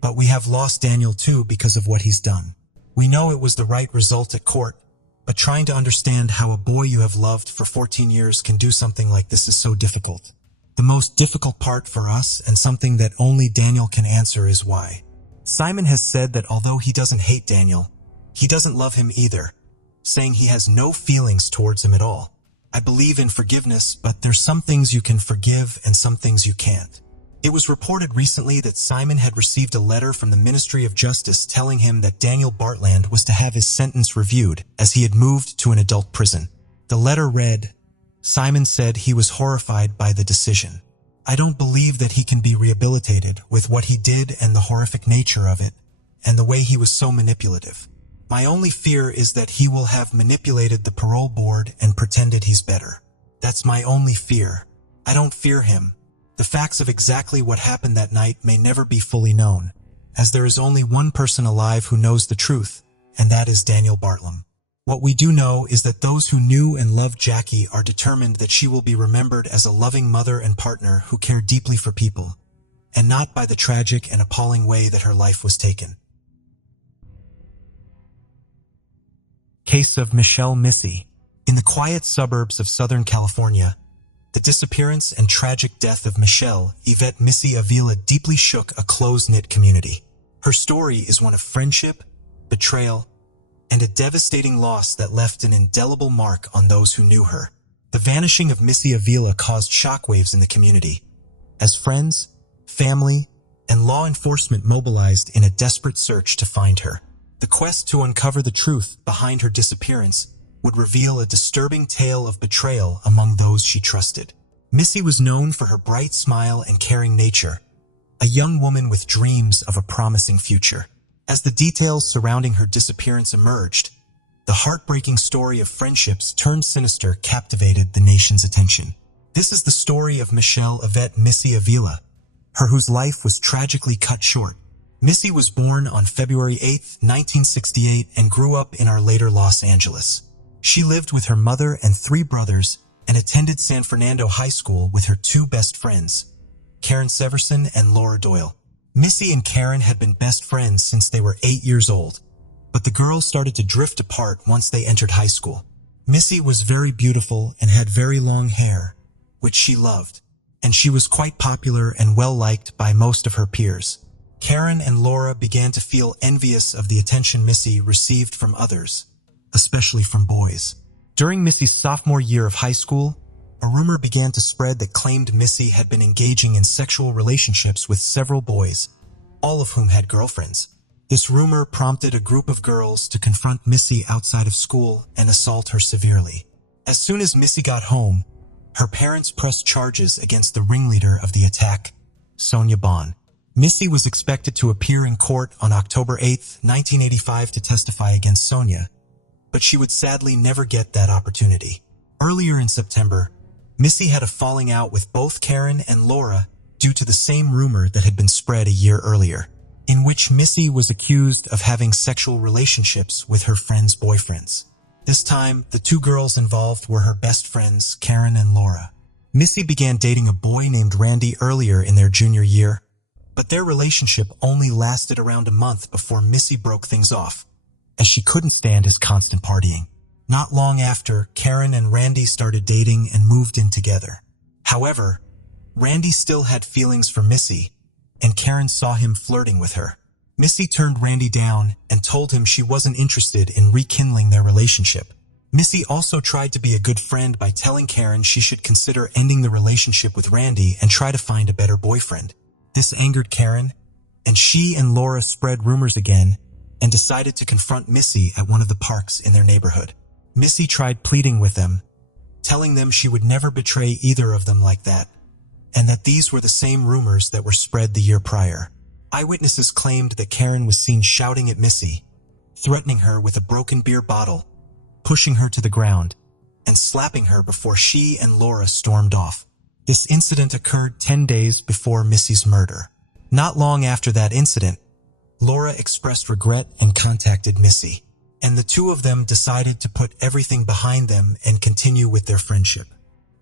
but we have lost Daniel too because of what he's done. We know it was the right result at court, but trying to understand how a boy you have loved for 14 years can do something like this is so difficult. The most difficult part for us, and something that only Daniel can answer, is why. Simon has said that although he doesn't hate Daniel, he doesn't love him either, saying he has no feelings towards him at all. I believe in forgiveness, but there's some things you can forgive and some things you can't. It was reported recently that Simon had received a letter from the Ministry of Justice telling him that Daniel Bartland was to have his sentence reviewed as he had moved to an adult prison. The letter read, Simon said he was horrified by the decision. I don't believe that he can be rehabilitated with what he did and the horrific nature of it, and the way he was so manipulative. My only fear is that he will have manipulated the parole board and pretended he's better. That's my only fear. I don't fear him. The facts of exactly what happened that night may never be fully known, as there is only one person alive who knows the truth, and that is Daniel Bartlam. What we do know is that those who knew and loved Jackie are determined that she will be remembered as a loving mother and partner who cared deeply for people, and not by the tragic and appalling way that her life was taken. Case of Michelle Missy. In the quiet suburbs of Southern California, the disappearance and tragic death of Michelle Yvette Missy Avila deeply shook a close-knit community. Her story is one of friendship, betrayal, and a devastating loss that left an indelible mark on those who knew her. The vanishing of Missy Avila caused shockwaves in the community, as friends, family, and law enforcement mobilized in a desperate search to find her. The quest to uncover the truth behind her disappearance would reveal a disturbing tale of betrayal among those she trusted. Missy was known for her bright smile and caring nature, a young woman with dreams of a promising future. As the details surrounding her disappearance emerged, the heartbreaking story of friendships turned sinister captivated the nation's attention. This is the story of Michelle Yvette Missy Avila, her whose life was tragically cut short. Missy was born on February 8, 1968, and grew up in our later Los Angeles. She lived with her mother and 3 brothers and attended San Fernando High School with her 2 best friends, Karen Severson and Laura Doyle. Missy and Karen had been best friends since they were 8 years old, but the girls started to drift apart once they entered high school. Missy was very beautiful and had very long hair, which she loved, and she was quite popular and well-liked by most of her peers. Karen and Laura began to feel envious of the attention Missy received from others, especially from boys. During Missy's sophomore year of high school, a rumor began to spread that claimed Missy had been engaging in sexual relationships with several boys, all of whom had girlfriends. This rumor prompted a group of girls to confront Missy outside of school and assault her severely. As soon as Missy got home, her parents pressed charges against the ringleader of the attack, Sonia Bond. Missy was expected to appear in court on October 8, 1985 to testify against Sonia, but she would sadly never get that opportunity. Earlier in September, Missy had a falling out with both Karen and Laura due to the same rumor that had been spread a year earlier, in which Missy was accused of having sexual relationships with her friends' boyfriends. This time, the 2 girls involved were her best friends, Karen and Laura. Missy began dating a boy named Randy earlier in their junior year, but their relationship only lasted around a month before Missy broke things off, as she couldn't stand his constant partying. Not long after, Karen and Randy started dating and moved in together. However, Randy still had feelings for Missy, and Karen saw him flirting with her. Missy turned Randy down and told him she wasn't interested in rekindling their relationship. Missy also tried to be a good friend by telling Karen she should consider ending the relationship with Randy and try to find a better boyfriend. This angered Karen, and she and Laura spread rumors again and decided to confront Missy at one of the parks in their neighborhood. Missy tried pleading with them, telling them she would never betray either of them like that, and that these were the same rumors that were spread the year prior. Eyewitnesses claimed that Karen was seen shouting at Missy, threatening her with a broken beer bottle, pushing her to the ground, and slapping her before she and Laura stormed off. This incident occurred 10 days before Missy's murder. Not long after that incident, Laura expressed regret and contacted Missy, and the two of them decided to put everything behind them and continue with their friendship.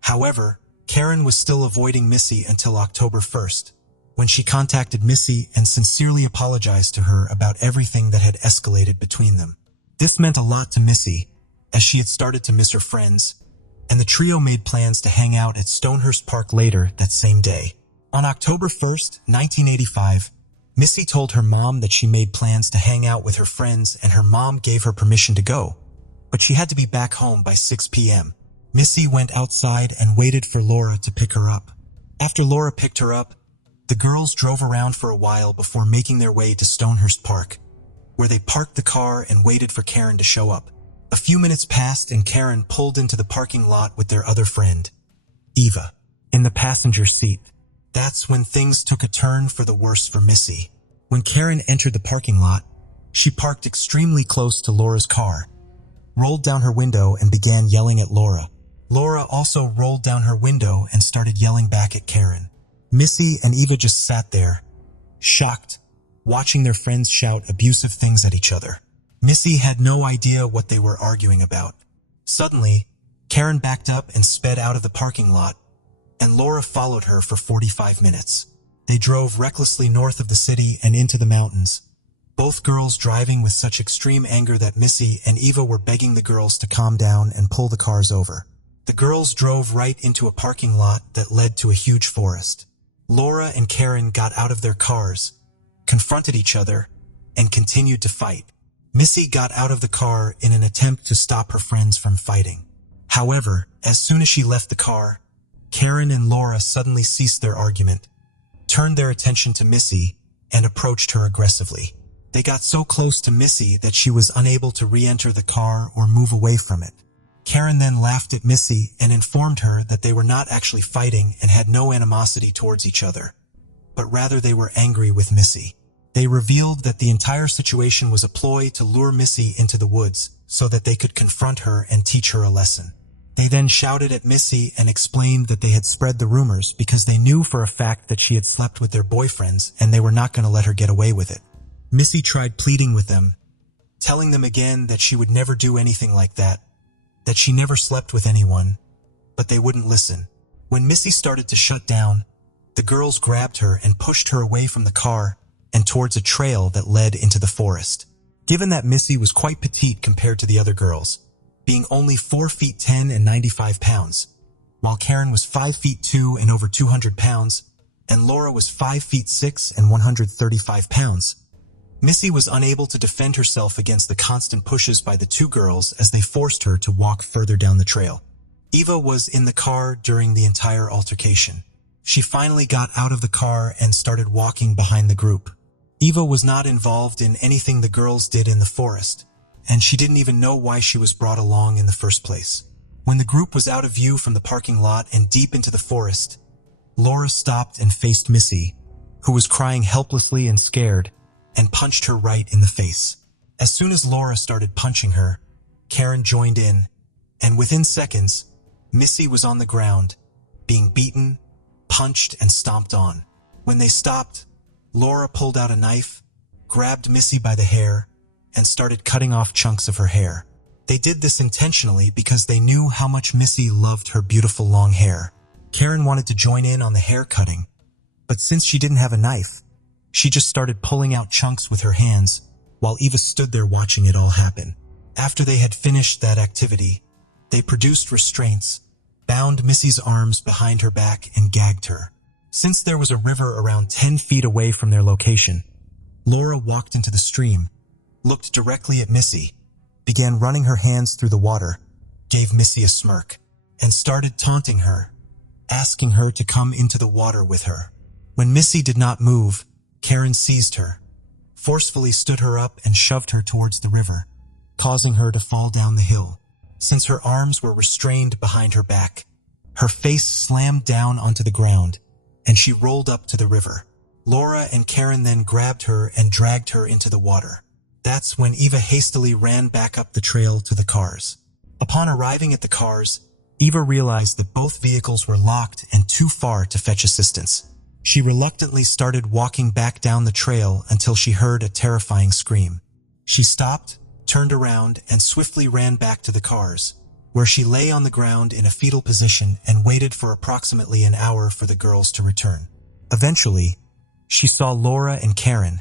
However, Karen was still avoiding Missy until October 1st, when she contacted Missy and sincerely apologized to her about everything that had escalated between them. This meant a lot to Missy, as she had started to miss her friends, and the trio made plans to hang out at Stonehurst Park later that same day. On October 1st, 1985, Missy told her mom that she made plans to hang out with her friends and her mom gave her permission to go, but she had to be back home by 6 p.m. Missy went outside and waited for Laura to pick her up. After Laura picked her up, the girls drove around for a while before making their way to Stonehurst Park, where they parked the car and waited for Karen to show up. A few minutes passed and Karen pulled into the parking lot with their other friend, Eva, in the passenger seat. That's when things took a turn for the worse for Missy. When Karen entered the parking lot, she parked extremely close to Laura's car, rolled down her window and began yelling at Laura. Laura also rolled down her window and started yelling back at Karen. Missy and Eva just sat there, shocked, watching their friends shout abusive things at each other. Missy had no idea what they were arguing about. Suddenly, Karen backed up and sped out of the parking lot, and Laura followed her for 45 minutes. They drove recklessly north of the city and into the mountains, both girls driving with such extreme anger that Missy and Eva were begging the girls to calm down and pull the cars over. The girls drove right into a parking lot that led to a huge forest. Laura and Karen got out of their cars, confronted each other, and continued to fight. Missy got out of the car in an attempt to stop her friends from fighting. However, as soon as she left the car, Karen and Laura suddenly ceased their argument, turned their attention to Missy, and approached her aggressively. They got so close to Missy that she was unable to re-enter the car or move away from it. Karen then laughed at Missy and informed her that they were not actually fighting and had no animosity towards each other, but rather they were angry with Missy. They revealed that the entire situation was a ploy to lure Missy into the woods so that they could confront her and teach her a lesson. They then shouted at Missy and explained that they had spread the rumors because they knew for a fact that she had slept with their boyfriends and they were not going to let her get away with it. Missy tried pleading with them, telling them again that she would never do anything like that she never slept with anyone, but they wouldn't listen. When Missy started to shut down, the girls grabbed her and pushed her away from the car and towards a trail that led into the forest. Given that Missy was quite petite compared to the other girls, being only 4 feet 10 and 95 pounds, while Karen was 5 feet 2 and over 200 pounds, and Laura was 5 feet 6 and 135 pounds, Missy was unable to defend herself against the constant pushes by the two girls as they forced her to walk further down the trail. Eva was in the car during the entire altercation. She finally got out of the car and started walking behind the group. Eva was not involved in anything the girls did in the forest, and she didn't even know why she was brought along in the first place. When the group was out of view from the parking lot and deep into the forest, Laura stopped and faced Missy, who was crying helplessly and scared, and punched her right in the face. As soon as Laura started punching her, Karen joined in, and within seconds, Missy was on the ground, being beaten, punched, and stomped on. When they stopped, Laura pulled out a knife, grabbed Missy by the hair, and started cutting off chunks of her hair. They did this intentionally because they knew how much Missy loved her beautiful long hair. Karen wanted to join in on the hair cutting, but since she didn't have a knife, she just started pulling out chunks with her hands, while Eva stood there watching it all happen. After they had finished that activity, they produced restraints, bound Missy's arms behind her back, and gagged her. Since there was a river around 10 feet away from their location, Laura walked into the stream, looked directly at Missy, began running her hands through the water, gave Missy a smirk, and started taunting her, asking her to come into the water with her. When Missy did not move, Karen seized her, forcefully stood her up and shoved her towards the river, causing her to fall down the hill. Since her arms were restrained behind her back, her face slammed down onto the ground, and she rolled up to the river. Laura and Karen then grabbed her and dragged her into the water. That's when Eva hastily ran back up the trail to the cars. Upon arriving at the cars, Eva realized that both vehicles were locked and too far to fetch assistance. She reluctantly started walking back down the trail until she heard a terrifying scream. She stopped, turned around, and swiftly ran back to the cars, where she lay on the ground in a fetal position and waited for approximately an hour for the girls to return. Eventually, she saw Laura and Karen,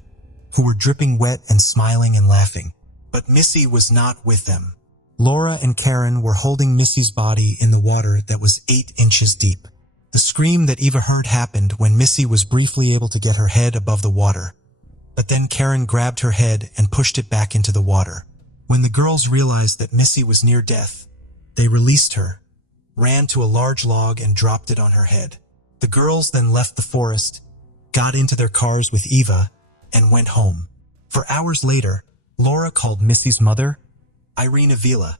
who were dripping wet and smiling and laughing. But Missy was not with them. Laura and Karen were holding Missy's body in the water that was 8 inches deep. The scream that Eva heard happened when Missy was briefly able to get her head above the water. But then Karen grabbed her head and pushed it back into the water. When the girls realized that Missy was near death, they released her, ran to a large log and dropped it on her head. The girls then left the forest, got into their cars with Eva, and went home. For hours later, Laura called Missy's mother, Irene Avila,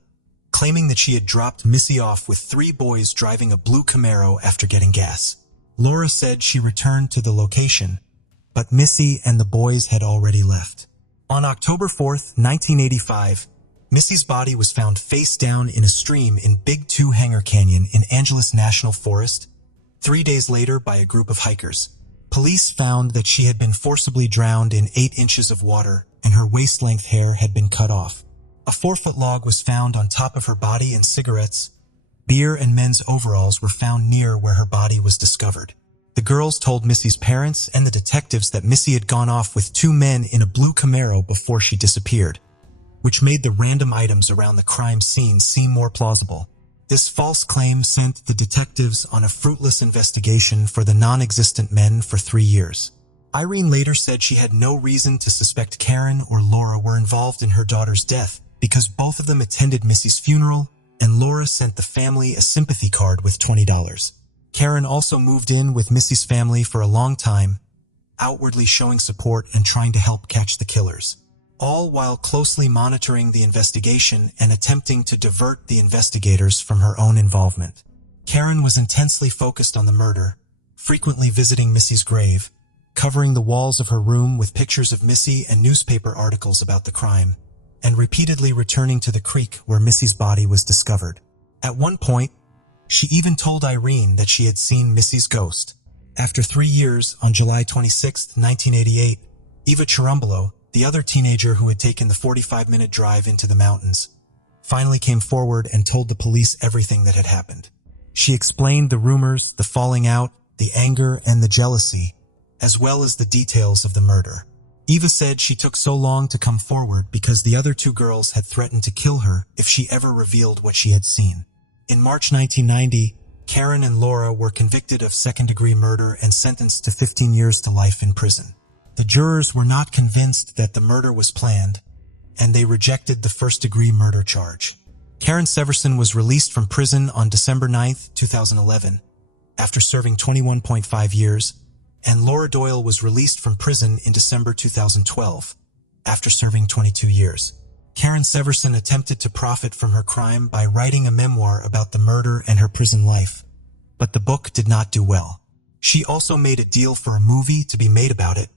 claiming that she had dropped Missy off with 3 boys driving a blue Camaro after getting gas. Laura said she returned to the location, but Missy and the boys had already left. On October 4th, 1985, Missy's body was found face down in a stream in Big Two Hanger Canyon in Angeles National Forest, 3 days later by a group of hikers. Police found that she had been forcibly drowned in 8 inches of water and her waist-length hair had been cut off. A 4-foot log was found on top of her body and cigarettes. Beer and men's overalls were found near where her body was discovered. The girls told Missy's parents and the detectives that Missy had gone off with 2 men in a blue Camaro before she disappeared, which made the random items around the crime scene seem more plausible. This false claim sent the detectives on a fruitless investigation for the non-existent men for 3 years. Irene later said she had no reason to suspect Karen or Laura were involved in her daughter's death because both of them attended Missy's funeral, and Laura sent the family a sympathy card with $20. Karen also moved in with Missy's family for a long time, outwardly showing support and trying to help catch the killers, all while closely monitoring the investigation and attempting to divert the investigators from her own involvement. Karen was intensely focused on the murder, frequently visiting Missy's grave, covering the walls of her room with pictures of Missy and newspaper articles about the crime, and repeatedly returning to the creek where Missy's body was discovered. At one point, she even told Irene that she had seen Missy's ghost. After 3 years, on July 26, 1988, Eva Chirumbolo, the other teenager who had taken the 45-minute drive into the mountains, finally came forward and told the police everything that had happened. She explained the rumors, the falling out, the anger, and the jealousy, as well as the details of the murder. Eva said she took so long to come forward because the other 2 girls had threatened to kill her if she ever revealed what she had seen. In March 1990, Karen and Laura were convicted of second-degree murder and sentenced to 15 years to life in prison. The jurors were not convinced that the murder was planned, and they rejected the first-degree murder charge. Karen Severson was released from prison on December 9, 2011, after serving 21.5 years, and Laura Doyle was released from prison in December 2012, after serving 22 years. Karen Severson attempted to profit from her crime by writing a memoir about the murder and her prison life, but the book did not do well. She also made a deal for a movie to be made about it,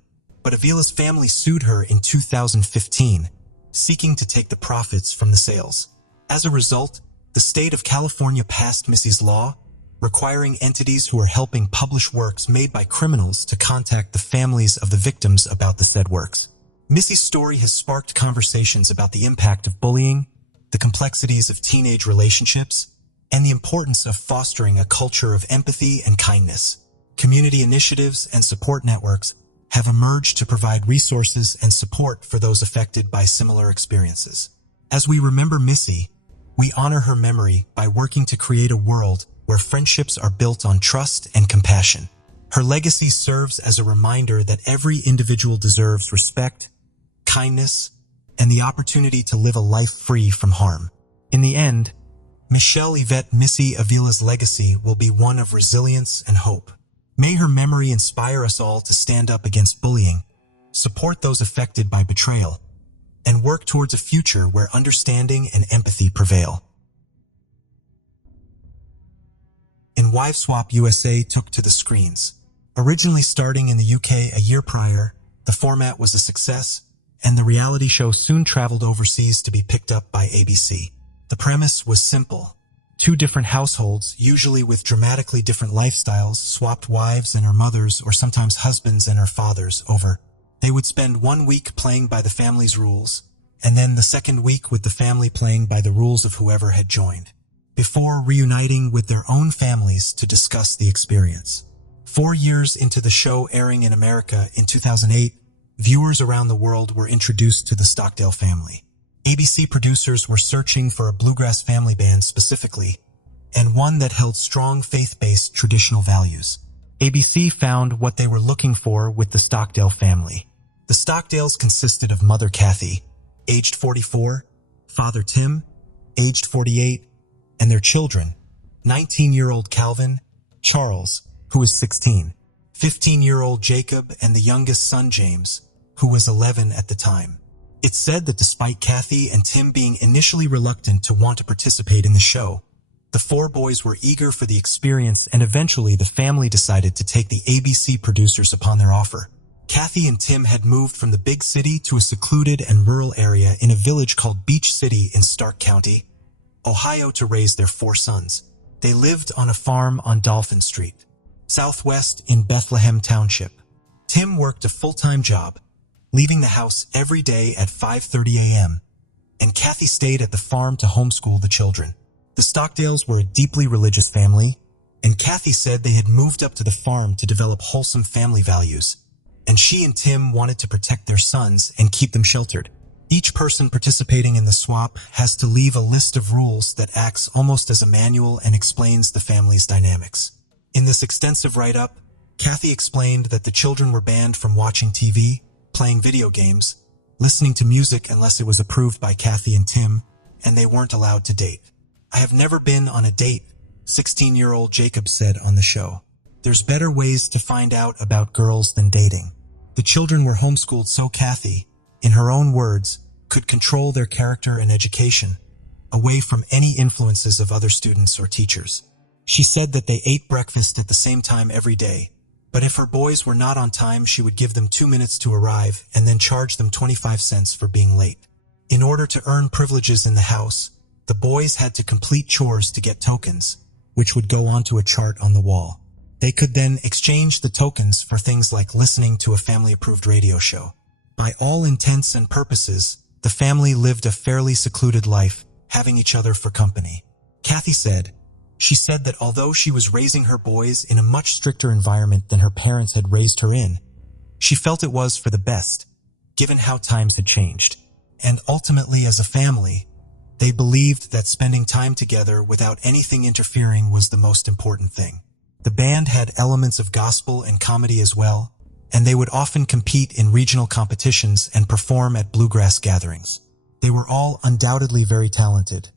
but Avila's family sued her in 2015, seeking to take the profits from the sales. As a result, the state of California passed Missy's law, requiring entities who are helping publish works made by criminals to contact the families of the victims about the said works. Missy's story has sparked conversations about the impact of bullying, the complexities of teenage relationships, and the importance of fostering a culture of empathy and kindness. Community initiatives and support networks have emerged to provide resources and support for those affected by similar experiences. As we remember Missy, we honor her memory by working to create a world where friendships are built on trust and compassion. Her legacy serves as a reminder that every individual deserves respect, kindness, and the opportunity to live a life free from harm. In the end, Michelle Yvette Missy Avila's legacy will be one of resilience and hope. May her memory inspire us all to stand up against bullying, support those affected by betrayal, and work towards a future where understanding and empathy prevail. And Wives Swap USA took to the screens. Originally starting in the UK a year prior, the format was a success, and the reality show soon traveled overseas to be picked up by ABC. The premise was simple. Two different households, usually with dramatically different lifestyles, swapped wives and her mothers, or sometimes husbands and her fathers, over. They would spend 1 week playing by the family's rules, and then the second week with the family playing by the rules of whoever had joined, before reuniting with their own families to discuss the experience. 4 years into the show airing in America in 2008, viewers around the world were introduced to the Stockdale family. ABC producers were searching for a bluegrass family band specifically, and one that held strong faith-based traditional values. ABC found what they were looking for with the Stockdale family. The Stockdales consisted of Mother Kathy, aged 44, Father Tim, aged 48, and their children, 19-year-old Calvin, Charles, who was 16, 15-year-old Jacob, and the youngest son James, who was 11 at the time. It's said that despite Kathy and Tim being initially reluctant to want to participate in the show, the four boys were eager for the experience, and eventually the family decided to take the ABC producers upon their offer. Kathy and Tim had moved from the big city to a secluded and rural area in a village called Beach City in Stark County, Ohio, to raise their 4 sons. They lived on a farm on Dolphin Street, southwest in Bethlehem Township. Tim worked a full-time job, leaving the house every day at 5:30 a.m., and Kathy stayed at the farm to homeschool the children. The Stockdales were a deeply religious family, and Kathy said they had moved up to the farm to develop wholesome family values, and she and Tim wanted to protect their sons and keep them sheltered. Each person participating in the swap has to leave a list of rules that acts almost as a manual and explains the family's dynamics. In this extensive write-up, Kathy explained that the children were banned from watching TV, playing video games, listening to music unless it was approved by Kathy and Tim, and they weren't allowed to date. "I have never been on a date," 16-year-old Jacob said on the show. "There's better ways to find out about girls than dating." The children were homeschooled so Kathy, in her own words, could control their character and education, away from any influences of other students or teachers. She said that they ate breakfast at the same time every day, but if her boys were not on time, she would give them 2 minutes to arrive and then charge them 25 cents for being late. In order to earn privileges in the house, the boys had to complete chores to get tokens, which would go onto a chart on the wall. They could then exchange the tokens for things like listening to a family-approved radio show. By all intents and purposes, the family lived a fairly secluded life, having each other for company. Kathy said, she said that although she was raising her boys in a much stricter environment than her parents had raised her in, she felt it was for the best, given how times had changed. And ultimately, as a family, they believed that spending time together without anything interfering was the most important thing. The band had elements of gospel and comedy as well, and they would often compete in regional competitions and perform at bluegrass gatherings. They were all undoubtedly very talented,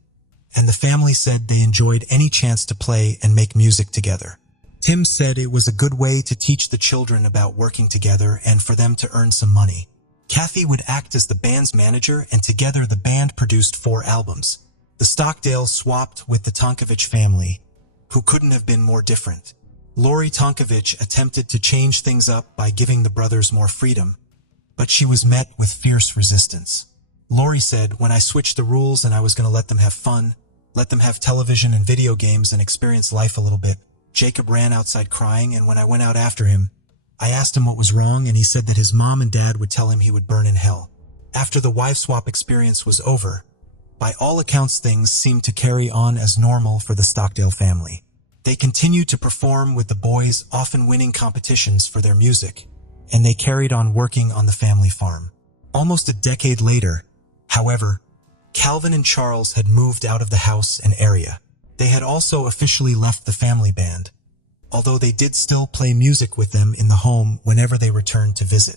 and the family said they enjoyed any chance to play and make music together. Tim said it was a good way to teach the children about working together and for them to earn some money. Kathy would act as the band's manager, and together the band produced 4 albums. The Stockdales swapped with the Tonkovich family, who couldn't have been more different. Lori Tonkovich attempted to change things up by giving the brothers more freedom, but she was met with fierce resistance. Lori said, "When I switched the rules and I was going to let them have fun, let them have television and video games and experience life a little bit, Jacob ran outside crying, and when I went out after him, I asked him what was wrong, and he said that his mom and dad would tell him he would burn in hell." After the wife swap experience was over, by all accounts things seemed to carry on as normal for the Stockdale family. They continued to perform with the boys, often winning competitions for their music, and they carried on working on the family farm. Almost a decade later, however, Calvin and Charles had moved out of the house and area. They had also officially left the family band, although they did still play music with them in the home whenever they returned to visit.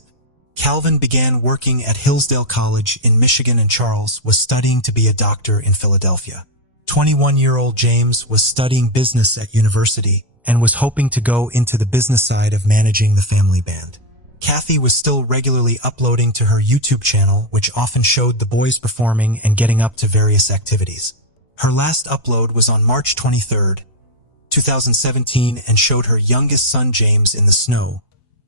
Calvin began working at Hillsdale College in Michigan and Charles was studying to be a doctor in Philadelphia. 21-year-old James was studying business at university and was hoping to go into the business side of managing the family band. Kathy was still regularly uploading to her YouTube channel, which often showed the boys performing and getting up to various activities. Her last upload was on March 23, 2017, and showed her youngest son James in the snow,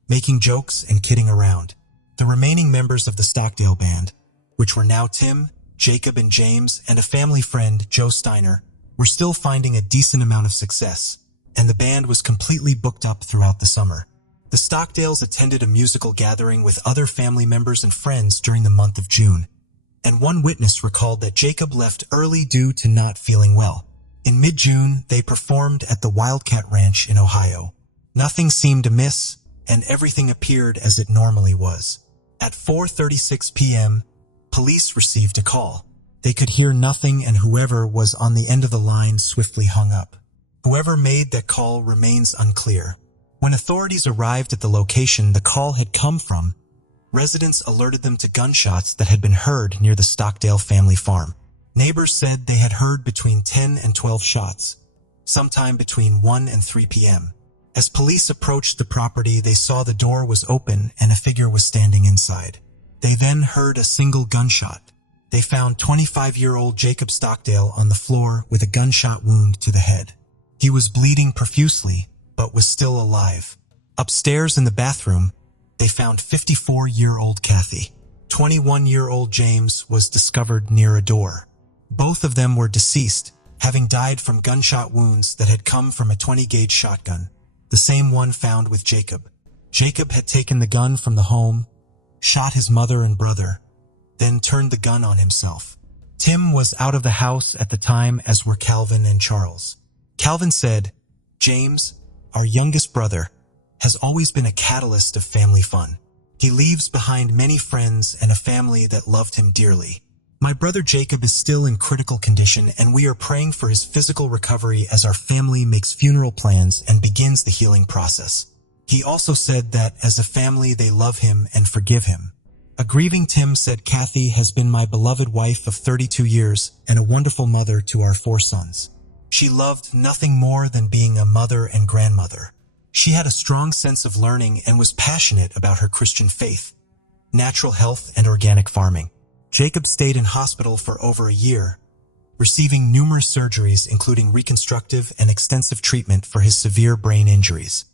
making jokes and kidding around. The remaining members of the Stockdale band, which were now Tim, Jacob, and James, and a family friend, Joe Steiner, were still finding a decent amount of success, and the band was completely booked up throughout the summer. The Stockdales attended a musical gathering with other family members and friends during the month of June, and one witness recalled that Jacob left early due to not feeling well. In mid-June, they performed at the Wildcat Ranch in Ohio. Nothing seemed amiss, and everything appeared as it normally was. At 4:36 p.m., police received a call. They could hear nothing, and whoever was on the end of the line swiftly hung up. Whoever made that call remains unclear. When authorities arrived at the location the call had come from, residents alerted them to gunshots that had been heard near the Stockdale family farm. Neighbors said they had heard between 10 and 12 shots, sometime between 1 and 3 p.m. As police approached the property, they saw the door was open and a figure was standing inside. They then heard a single gunshot. They found 25-year-old Jacob Stockdale on the floor with a gunshot wound to the head. He was bleeding profusely, but was still alive. Upstairs in the bathroom, they found 54-year-old Kathy. 21-year-old James was discovered near a door. Both of them were deceased, having died from gunshot wounds that had come from a 20-gauge shotgun, the same one found with Jacob. Jacob had taken the gun from the home, shot his mother and brother, then turned the gun on himself. Tim was out of the house at the time, as were Calvin and Charles. Calvin said, "James, our youngest brother, has always been a catalyst of family fun. He leaves behind many friends and a family that loved him dearly. My brother Jacob is still in critical condition, and we are praying for his physical recovery as our family makes funeral plans and begins the healing process." He also said that as a family they love him and forgive him. A grieving Tim said, "Kathy has been my beloved wife of 32 years and a wonderful mother to our 4 sons. She loved nothing more than being a mother and grandmother. She had a strong sense of learning and was passionate about her Christian faith, natural health, and organic farming." Jacob stayed in hospital for over a year, receiving numerous surgeries including reconstructive and extensive treatment for his severe brain injuries.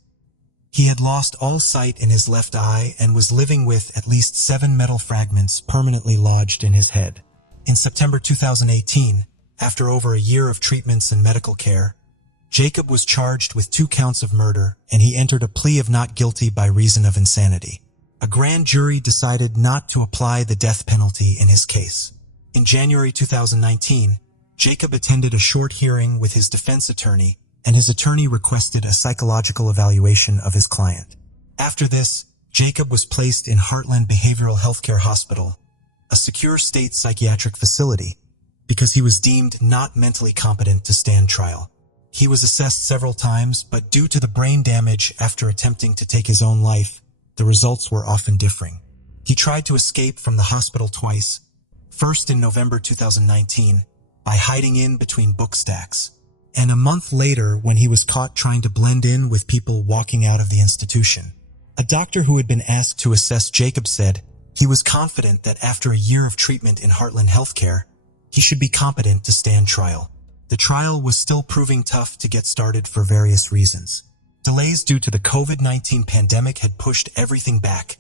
He had lost all sight in his left eye and was living with at least 7 metal fragments permanently lodged in his head. In September 2018, after over a year of treatments and medical care, Jacob was charged with 2 counts of murder, and he entered a plea of not guilty by reason of insanity. A grand jury decided not to apply the death penalty in his case. In January 2019, Jacob attended a short hearing with his defense attorney, and his attorney requested a psychological evaluation of his client. After this, Jacob was placed in Heartland Behavioral Healthcare Hospital, a secure state psychiatric facility, because he was deemed not mentally competent to stand trial. He was assessed several times, but due to the brain damage after attempting to take his own life, the results were often differing. He tried to escape from the hospital twice, first in November 2019 by hiding in between book stacks, and a month later when he was caught trying to blend in with people walking out of the institution. A doctor who had been asked to assess Jacob said he was confident that after a year of treatment in Heartland Healthcare, he should be competent to stand trial. The trial was still proving tough to get started for various reasons. Delays due to the COVID-19 pandemic had pushed everything back,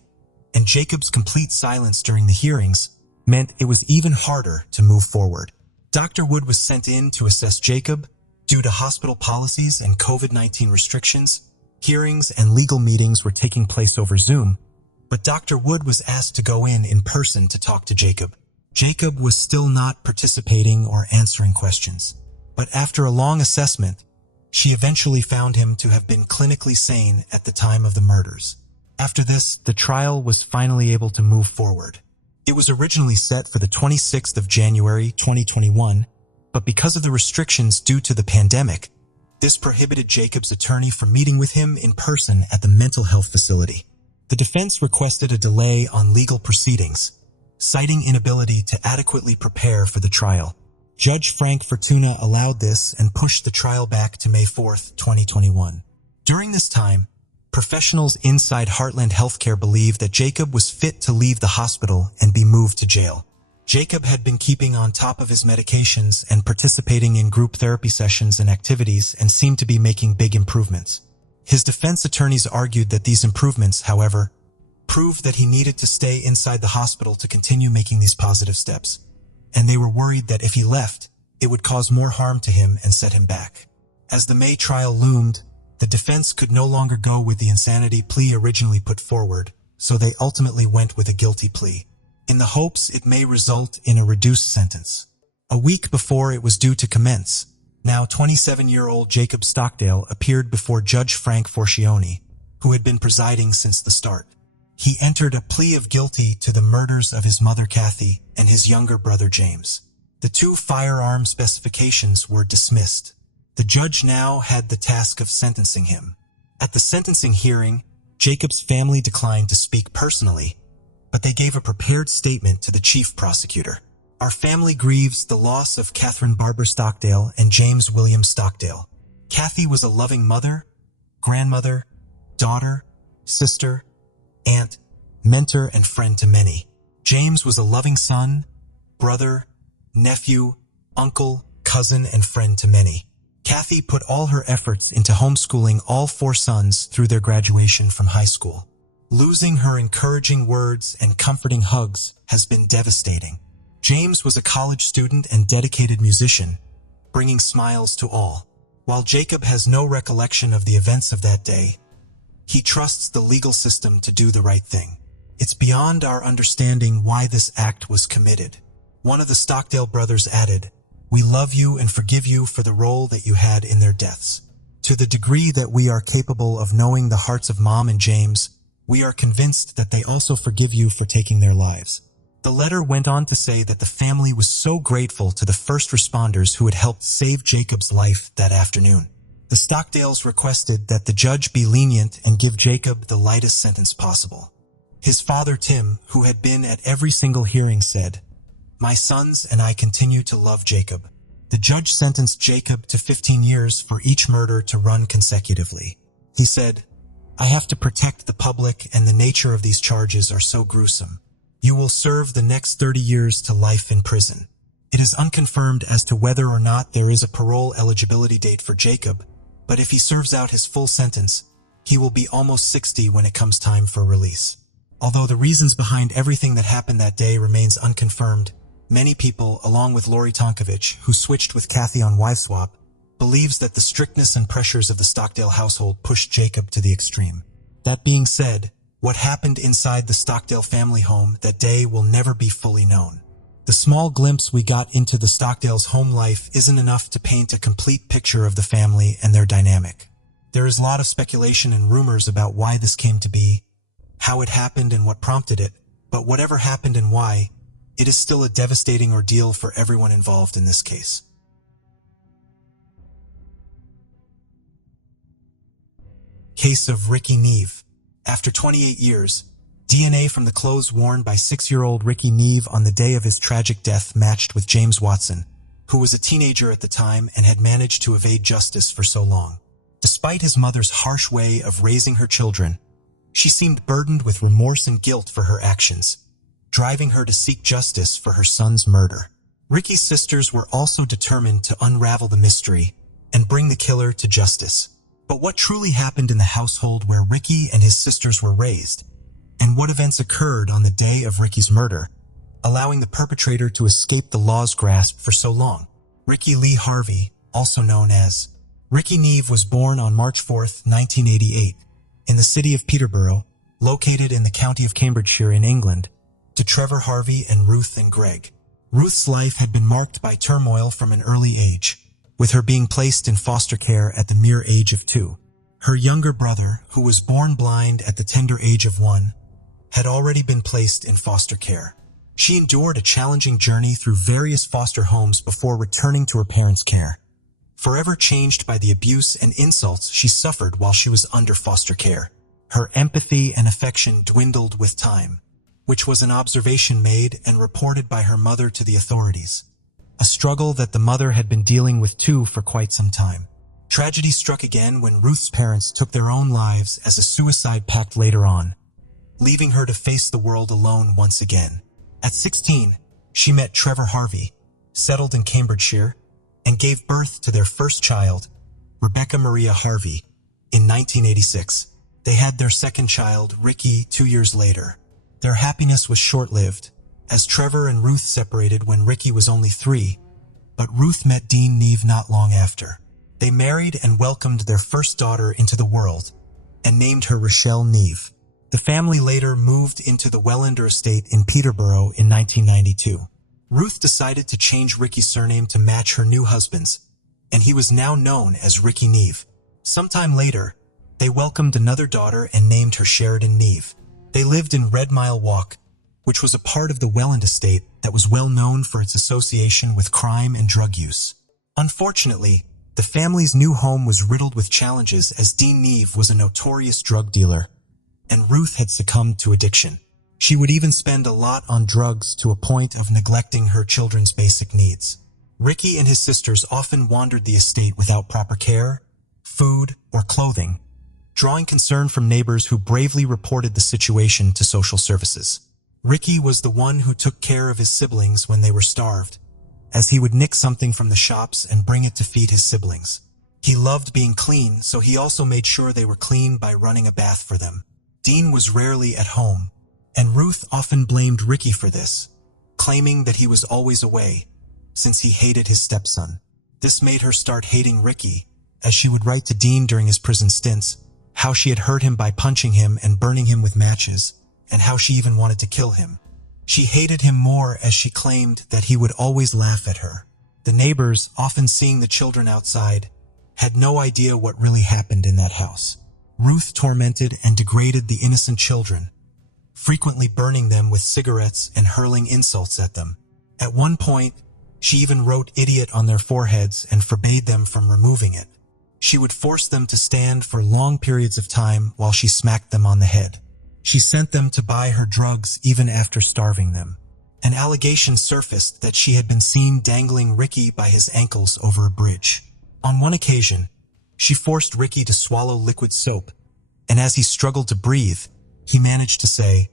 and Jacob's complete silence during the hearings meant it was even harder to move forward. Dr. Wood was sent in to assess Jacob. Due to hospital policies and COVID-19 restrictions, hearings and legal meetings were taking place over Zoom, but Dr. Wood was asked to go in person to talk to Jacob. Jacob was still not participating or answering questions, but after a long assessment, she eventually found him to have been clinically sane at the time of the murders. After this, the trial was finally able to move forward. It was originally set for the 26th of January 2021, but because of the restrictions due to the pandemic, this prohibited Jacob's attorney from meeting with him in person at the mental health facility. The defense requested a delay on legal proceedings, citing inability to adequately prepare for the trial. Judge Frank Fortuna allowed this and pushed the trial back to May 4, 2021. During this time, professionals inside Heartland Healthcare believed that Jacob was fit to leave the hospital and be moved to jail. Jacob had been keeping on top of his medications and participating in group therapy sessions and activities and seemed to be making big improvements. His defense attorneys argued that these improvements, however, proved that he needed to stay inside the hospital to continue making these positive steps, and they were worried that if he left, it would cause more harm to him and set him back. As the May trial loomed, the defense could no longer go with the insanity plea originally put forward, so they ultimately went with a guilty plea, in the hopes it may result in a reduced sentence. A week before it was due to commence, now 27-year-old Jacob Stockdale appeared before Judge Frank Forcione, who had been presiding since the start. He entered a plea of guilty to the murders of his mother Kathy and his younger brother James. The two firearm specifications were dismissed. The judge now had the task of sentencing him. At the sentencing hearing, Jacob's family declined to speak personally, but they gave a prepared statement to the chief prosecutor. Our family grieves the loss of Catherine Barbara Stockdale and James William Stockdale. Kathy was a loving mother, grandmother, daughter, sister, aunt, mentor, and friend to many. James was a loving son, brother, nephew, uncle, cousin, and friend to many. Kathy put all her efforts into homeschooling all four sons through their graduation from high school. Losing her encouraging words and comforting hugs has been devastating. James was a college student and dedicated musician, bringing smiles to all. While Jacob has no recollection of the events of that day, he trusts the legal system to do the right thing. It's beyond our understanding why this act was committed. One of the Stockdale brothers added, "We love you and forgive you for the role that you had in their deaths. To the degree that we are capable of knowing the hearts of Mom and James, we are convinced that they also forgive you for taking their lives." The letter went on to say that the family was so grateful to the first responders who had helped save Jacob's life that afternoon. The Stockdales requested that the judge be lenient and give Jacob the lightest sentence possible. His father Tim, who had been at every single hearing, said, "My sons and I continue to love Jacob." The judge sentenced Jacob to 15 years for each murder to run consecutively. He said, "I have to protect the public, and the nature of these charges are so gruesome. You will serve the next 30 years to life in prison." It is unconfirmed as to whether or not there is a parole eligibility date for Jacob, but if he serves out his full sentence, he will be almost 60 when it comes time for release. Although the reasons behind everything that happened that day remains unconfirmed, many people, along with Lori Tonkovich, who switched with Kathy on WiveSwap, believes that the strictness and pressures of the Stockdale household pushed Jacob to the extreme. That being said, what happened inside the Stockdale family home that day will never be fully known. The small glimpse we got into the Stockdales' home life isn't enough to paint a complete picture of the family and their dynamic. There is a lot of speculation and rumors about why this came to be, how it happened and what prompted it, but whatever happened and why, it is still a devastating ordeal for everyone involved in this case. Case of Ricky Neve. After 28 years, DNA from the clothes worn by 6-year-old Ricky Neve on the day of his tragic death matched with James Watson, who was a teenager at the time and had managed to evade justice for so long. Despite his mother's harsh way of raising her children, she seemed burdened with remorse and guilt for her actions, driving her to seek justice for her son's murder. Ricky's sisters were also determined to unravel the mystery and bring the killer to justice. But what truly happened in the household where Ricky and his sisters were raised, and what events occurred on the day of Ricky's murder, allowing the perpetrator to escape the law's grasp for so long? Ricky Lee Harvey, also known as Ricky Neve, was born on March 4, 1988, in the city of Peterborough, located in the county of Cambridgeshire in England, to Trevor Harvey and Ruth and Greg. Ruth's life had been marked by turmoil from an early age, with her being placed in foster care at the mere age of 2. Her younger brother, who was born blind at the tender age of 1, had already been placed in foster care. She endured a challenging journey through various foster homes before returning to her parents' care. Forever changed by the abuse and insults she suffered while she was under foster care, her empathy and affection dwindled with time, which was an observation made and reported by her mother to the authorities. A struggle that the mother had been dealing with too for quite some time. Tragedy struck again when Ruth's parents took their own lives as a suicide pact later on, leaving her to face the world alone once again. At 16, she met Trevor Harvey, settled in Cambridgeshire, and gave birth to their first child, Rebecca Maria Harvey, in 1986. They had their second child, Ricky, 2 years later. Their happiness was short-lived, as Trevor and Ruth separated when Ricky was only 3, but Ruth met Dean Neve not long after. They married and welcomed their first daughter into the world, and named her Rochelle Neve. The family later moved into the Wellender estate in Peterborough in 1992. Ruth decided to change Ricky's surname to match her new husband's, and he was now known as Ricky Neve. Sometime later, they welcomed another daughter and named her Sheridan Neve. They lived in Red Mile Walk, which was a part of the Welland estate that was well known for its association with crime and drug use. Unfortunately, the family's new home was riddled with challenges as Dean Neve was a notorious drug dealer, and Ruth had succumbed to addiction. She would even spend a lot on drugs to a point of neglecting her children's basic needs. Ricky and his sisters often wandered the estate without proper care, food, or clothing, drawing concern from neighbors who bravely reported the situation to social services. Ricky was the one who took care of his siblings when they were starved, as he would nick something from the shops and bring it to feed his siblings. He loved being clean, so he also made sure they were clean by running a bath for them. Dean was rarely at home, and Ruth often blamed Ricky for this, claiming that he was always away, since he hated his stepson. This made her start hating Ricky, as she would write to Dean during his prison stints how she had hurt him by punching him and burning him with matches, and how she even wanted to kill him. She hated him more as she claimed that he would always laugh at her. The neighbors, often seeing the children outside, had no idea what really happened in that house. Ruth tormented and degraded the innocent children, frequently burning them with cigarettes and hurling insults at them. At one point, she even wrote "idiot" on their foreheads and forbade them from removing it. She would force them to stand for long periods of time while she smacked them on the head. She sent them to buy her drugs even after starving them. An allegation surfaced that she had been seen dangling Ricky by his ankles over a bridge. On one occasion, she forced Ricky to swallow liquid soap, and as he struggled to breathe, he managed to say,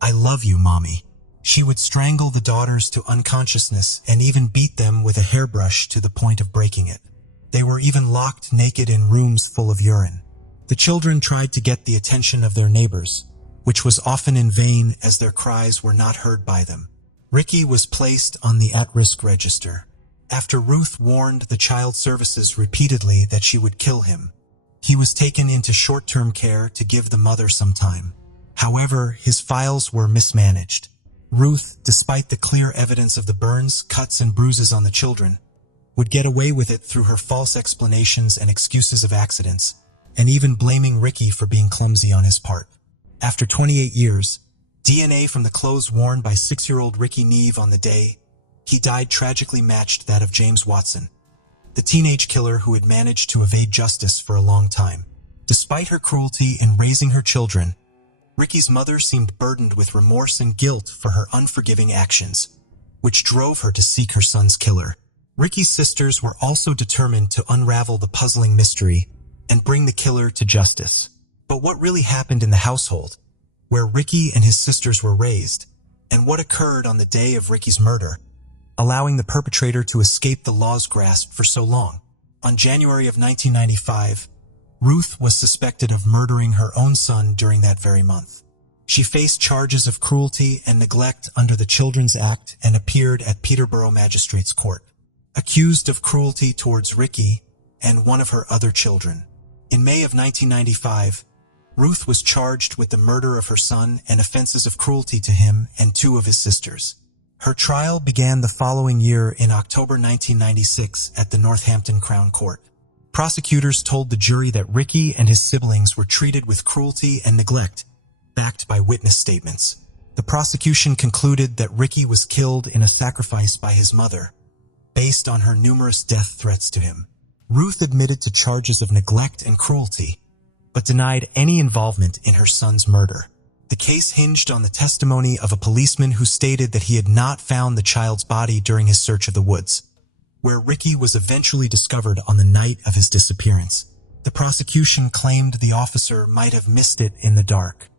"I love you, Mommy." She would strangle the daughters to unconsciousness and even beat them with a hairbrush to the point of breaking it. They were even locked naked in rooms full of urine. The children tried to get the attention of their neighbors, which was often in vain as their cries were not heard by them. Ricky was placed on the at-risk register. After Ruth warned the child services repeatedly that she would kill him, he was taken into short-term care to give the mother some time. However, his files were mismanaged. Ruth, despite the clear evidence of the burns, cuts, and bruises on the children, would get away with it through her false explanations and excuses of accidents, and even blaming Ricky for being clumsy on his part. After 28 years, DNA from the clothes worn by 6-year-old Ricky Neve on the day he died tragically matched that of James Watson, the teenage killer who had managed to evade justice for a long time. Despite her cruelty in raising her children, Ricky's mother seemed burdened with remorse and guilt for her unforgiving actions, which drove her to seek her son's killer. Ricky's sisters were also determined to unravel the puzzling mystery and bring the killer to justice. But what really happened in the household, where Ricky and his sisters were raised, and what occurred on the day of Ricky's murder, allowing the perpetrator to escape the law's grasp for so long? On January of 1995, Ruth was suspected of murdering her own son during that very month. She faced charges of cruelty and neglect under the Children's Act and appeared at Peterborough Magistrates Court, accused of cruelty towards Ricky and one of her other children. In May of 1995, Ruth was charged with the murder of her son and offenses of cruelty to him and 2 of his sisters. Her trial began the following year in October 1996 at the Northampton Crown Court. Prosecutors told the jury that Ricky and his siblings were treated with cruelty and neglect, backed by witness statements. The prosecution concluded that Ricky was killed in a sacrifice by his mother, based on her numerous death threats to him. Ruth admitted to charges of neglect and cruelty, but denied any involvement in her son's murder. The case hinged on the testimony of a policeman who stated that he had not found the child's body during his search of the woods, where Ricky was eventually discovered on the night of his disappearance. The prosecution claimed the officer might have missed it in the dark.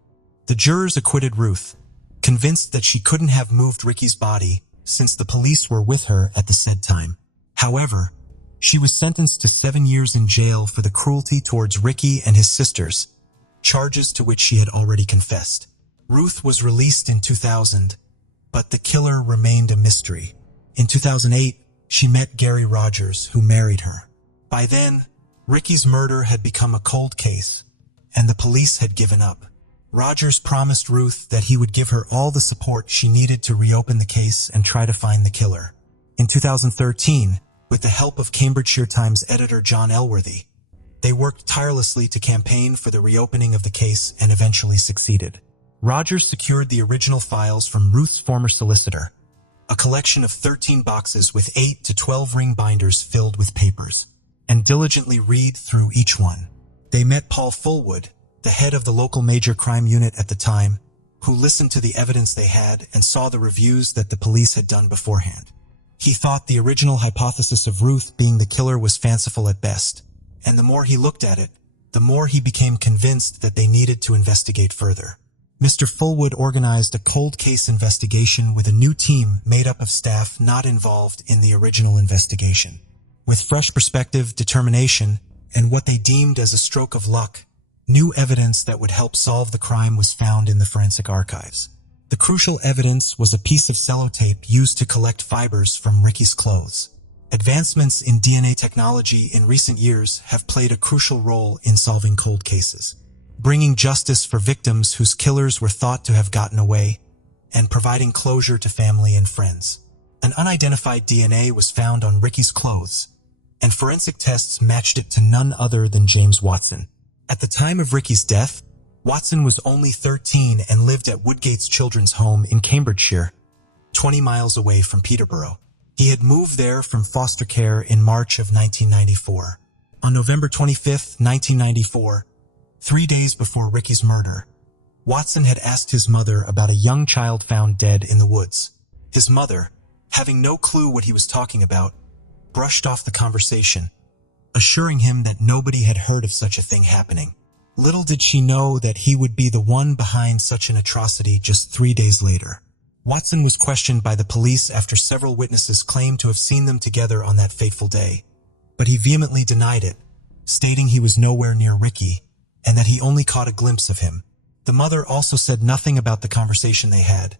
The jurors acquitted Ruth, convinced that she couldn't have moved Ricky's body since the police were with her at the said time. However, she was sentenced to 7 years in jail for the cruelty towards Ricky and his sisters, charges to which she had already confessed. Ruth was released in 2000, but the killer remained a mystery. In 2008, she met Gary Rogers, who married her. By then, Ricky's murder had become a cold case, and the police had given up. Rogers promised Ruth that he would give her all the support she needed to reopen the case and try to find the killer. In 2013, with the help of Cambridgeshire Times editor John Elworthy, they worked tirelessly to campaign for the reopening of the case and eventually succeeded. Rogers secured the original files from Ruth's former solicitor, a collection of 13 boxes with 8 to 12 ring binders filled with papers, and diligently read through each one. They met Paul Fullwood, the head of the local major crime unit at the time, who listened to the evidence they had and saw the reviews that the police had done beforehand. He thought the original hypothesis of Ruth being the killer was fanciful at best, and the more he looked at it, the more he became convinced that they needed to investigate further. Mr. Fullwood organized a cold case investigation with a new team made up of staff not involved in the original investigation. With fresh perspective, determination, and what they deemed as a stroke of luck, new evidence that would help solve the crime was found in the forensic archives. The crucial evidence was a piece of sellotape used to collect fibers from Ricky's clothes. Advancements in DNA technology in recent years have played a crucial role in solving cold cases, bringing justice for victims whose killers were thought to have gotten away, and providing closure to family and friends. An unidentified DNA was found on Ricky's clothes, and forensic tests matched it to none other than James Watson. At the time of Ricky's death, Watson was only 13 and lived at Woodgate's Children's Home in Cambridgeshire, 20 miles away from Peterborough. He had moved there from foster care in March of 1994. On November 25, 1994, 3 days before Ricky's murder, Watson had asked his mother about a young child found dead in the woods. His mother, having no clue what he was talking about, brushed off the conversation, assuring him that nobody had heard of such a thing happening. Little did she know that he would be the one behind such an atrocity just 3 days later. Watson was questioned by the police after several witnesses claimed to have seen them together on that fateful day, but he vehemently denied it, stating he was nowhere near Ricky and that he only caught a glimpse of him. The mother also said nothing about the conversation they had,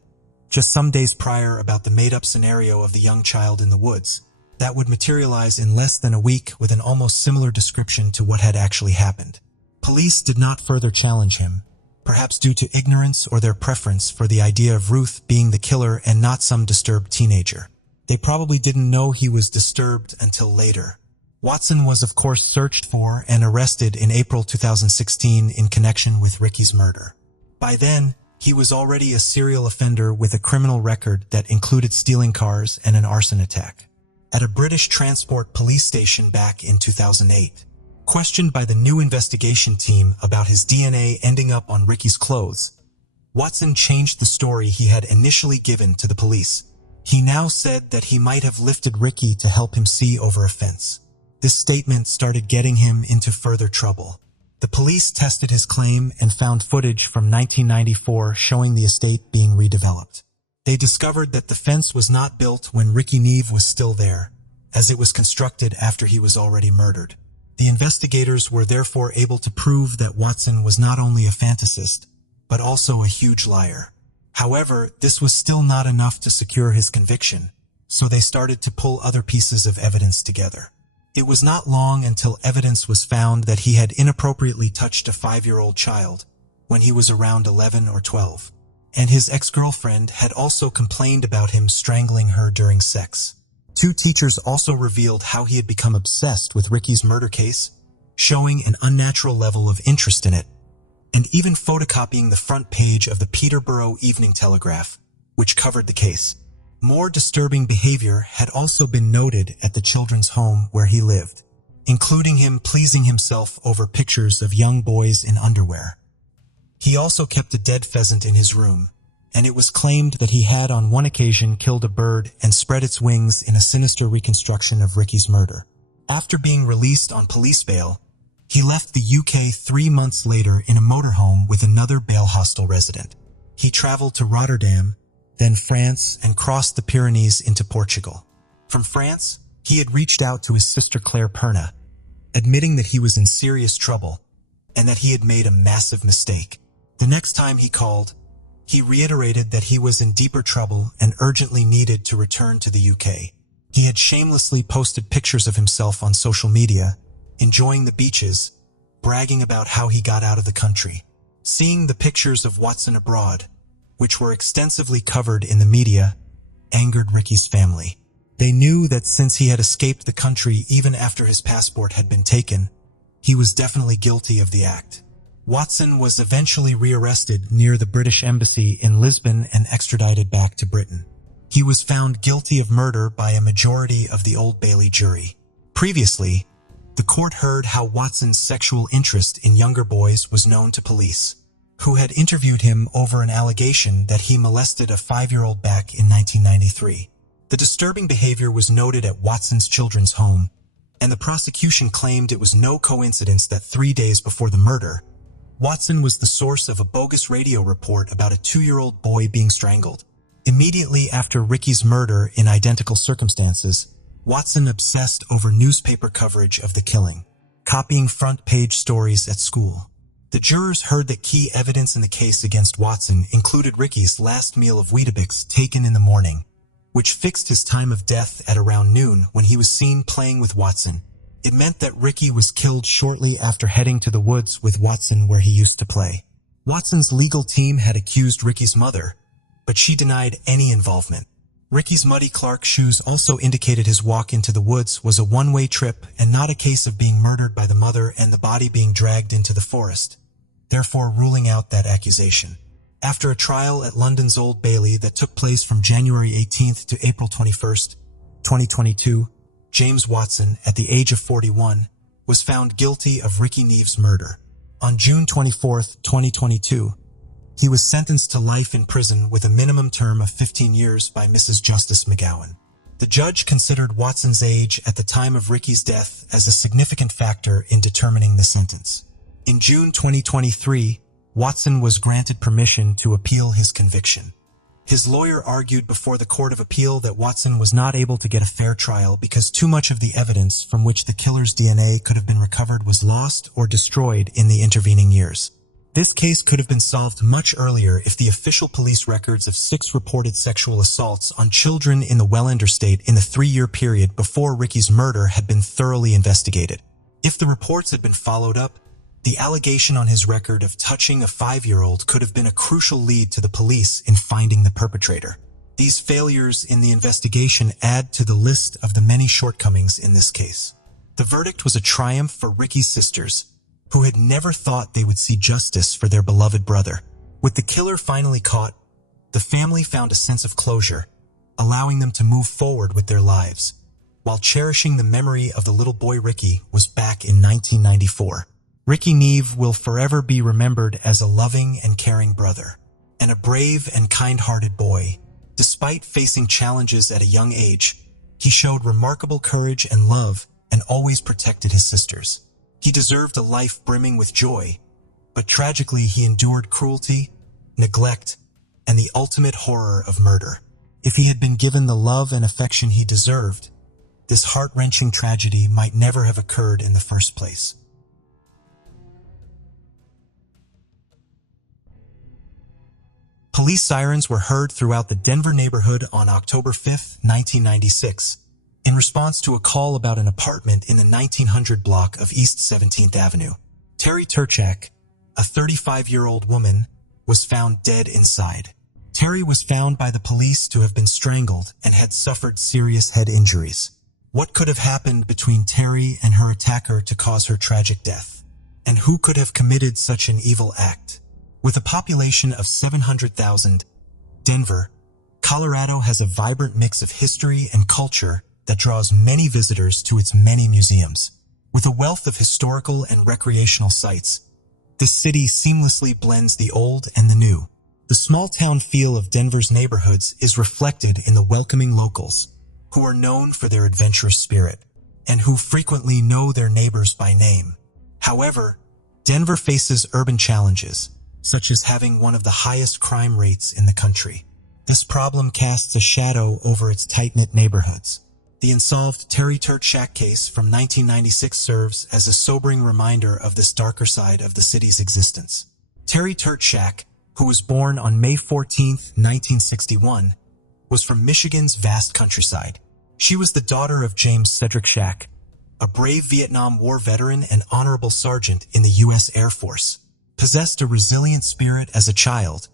just some days prior about the made-up scenario of the young child in the woods that would materialize in less than a week with an almost similar description to what had actually happened. Police did not further challenge him, perhaps due to ignorance or their preference for the idea of Ruth being the killer and not some disturbed teenager. They probably didn't know he was disturbed until later. Watson was of course searched for and arrested in April 2016 in connection with Ricky's murder. By then, he was already a serial offender with a criminal record that included stealing cars and an arson attack at a British transport police station back in 2008. Questioned by the new investigation team about his DNA ending up on Ricky's clothes, Watson changed the story he had initially given to the police. He now said that he might have lifted Ricky to help him see over a fence. This statement started getting him into further trouble. The police tested his claim and found footage from 1994 showing the estate being redeveloped. They discovered that the fence was not built when Ricky Neve was still there, as it was constructed after he was already murdered. The investigators were therefore able to prove that Watson was not only a fantasist, but also a huge liar. However, this was still not enough to secure his conviction, so they started to pull other pieces of evidence together. It was not long until evidence was found that he had inappropriately touched a 5-year-old child when he was around 11 or 12, and his ex-girlfriend had also complained about him strangling her during sex. 2 teachers also revealed how he had become obsessed with Ricky's murder case, showing an unnatural level of interest in it, and even photocopying the front page of the Peterborough Evening Telegraph, which covered the case. More disturbing behavior had also been noted at the children's home where he lived, including him pleasing himself over pictures of young boys in underwear. He also kept a dead pheasant in his room, and it was claimed that he had on one occasion killed a bird and spread its wings in a sinister reconstruction of Ricky's murder. After being released on police bail, he left the UK 3 months later in a motorhome with another bail hostel resident. He traveled to Rotterdam, then France, and crossed the Pyrenees into Portugal. From France, he had reached out to his sister Claire Perna, admitting that he was in serious trouble and that he had made a massive mistake. The next time he called, he reiterated that he was in deeper trouble and urgently needed to return to the UK. He had shamelessly posted pictures of himself on social media, enjoying the beaches, bragging about how he got out of the country. Seeing the pictures of Watson abroad, which were extensively covered in the media, angered Ricky's family. They knew that since he had escaped the country even after his passport had been taken, he was definitely guilty of the act. Watson was eventually rearrested near the British Embassy in Lisbon and extradited back to Britain. He was found guilty of murder by a majority of the Old Bailey jury. Previously, the court heard how Watson's sexual interest in younger boys was known to police, who had interviewed him over an allegation that he molested a 5-year-old back in 1993. The disturbing behavior was noted at Watson's children's home, and the prosecution claimed it was no coincidence that 3 days before the murder, Watson was the source of a bogus radio report about a 2-year-old boy being strangled. Immediately after Ricky's murder in identical circumstances, Watson obsessed over newspaper coverage of the killing, copying front-page stories at school. The jurors heard that key evidence in the case against Watson included Ricky's last meal of Weetabix taken in the morning, which fixed his time of death at around noon when he was seen playing with Watson. It meant that Ricky was killed shortly after heading to the woods with Watson where he used to play. Watson's legal team had accused Ricky's mother, but she denied any involvement. Ricky's muddy Clark shoes also indicated his walk into the woods was a one-way trip and not a case of being murdered by the mother and the body being dragged into the forest, therefore ruling out that accusation. After a trial at London's Old Bailey that took place from January 18th to April 21st, 2022, James Watson, at the age of 41, was found guilty of Ricky Neve's murder. On June 24th, 2022, he was sentenced to life in prison with a minimum term of 15 years by Mrs. Justice McGowan. The judge considered Watson's age at the time of Ricky's death as a significant factor in determining the sentence. In June 2023, Watson was granted permission to appeal his conviction. His lawyer argued before the Court of Appeal that Watson was not able to get a fair trial because too much of the evidence from which the killer's DNA could have been recovered was lost or destroyed in the intervening years. This case could have been solved much earlier if the official police records of 6 reported sexual assaults on children in the Welland estate in the 3-year period before Ricky's murder had been thoroughly investigated. If the reports had been followed up, the allegation on his record of touching a 5-year-old could have been a crucial lead to the police in finding the perpetrator. These failures in the investigation add to the list of the many shortcomings in this case. The verdict was a triumph for Ricky's sisters, who had never thought they would see justice for their beloved brother. With the killer finally caught, the family found a sense of closure, allowing them to move forward with their lives, while cherishing the memory of the little boy Ricky was back in 1994. Ricky Neve will forever be remembered as a loving and caring brother, and a brave and kind-hearted boy. Despite facing challenges at a young age, he showed remarkable courage and love and always protected his sisters. He deserved a life brimming with joy, but tragically he endured cruelty, neglect, and the ultimate horror of murder. If he had been given the love and affection he deserved, this heart-wrenching tragedy might never have occurred in the first place. Police sirens were heard throughout the Denver neighborhood on October 5, 1996, in response to a call about an apartment in the 1900 block of East 17th Avenue. Terry Turchak, a 35-year-old woman, was found dead inside. Terry was found by the police to have been strangled and had suffered serious head injuries. What could have happened between Terry and her attacker to cause her tragic death? And who could have committed such an evil act? With a population of 700,000, Denver, Colorado has a vibrant mix of history and culture that draws many visitors to its many museums. With a wealth of historical and recreational sites, this city seamlessly blends the old and the new. The small-town feel of Denver's neighborhoods is reflected in the welcoming locals, who are known for their adventurous spirit, and who frequently know their neighbors by name. However, Denver faces urban challenges, such as having one of the highest crime rates in the country. This problem casts a shadow over its tight-knit neighborhoods. The unsolved Terry Turchak case from 1996 serves as a sobering reminder of this darker side of the city's existence. Terry Turchak, who was born on May 14, 1961, was from Michigan's vast countryside. She was the daughter of James Cedric Shack, a brave Vietnam War veteran and honorable sergeant in the U.S. Air Force. Possessed a resilient spirit as a child,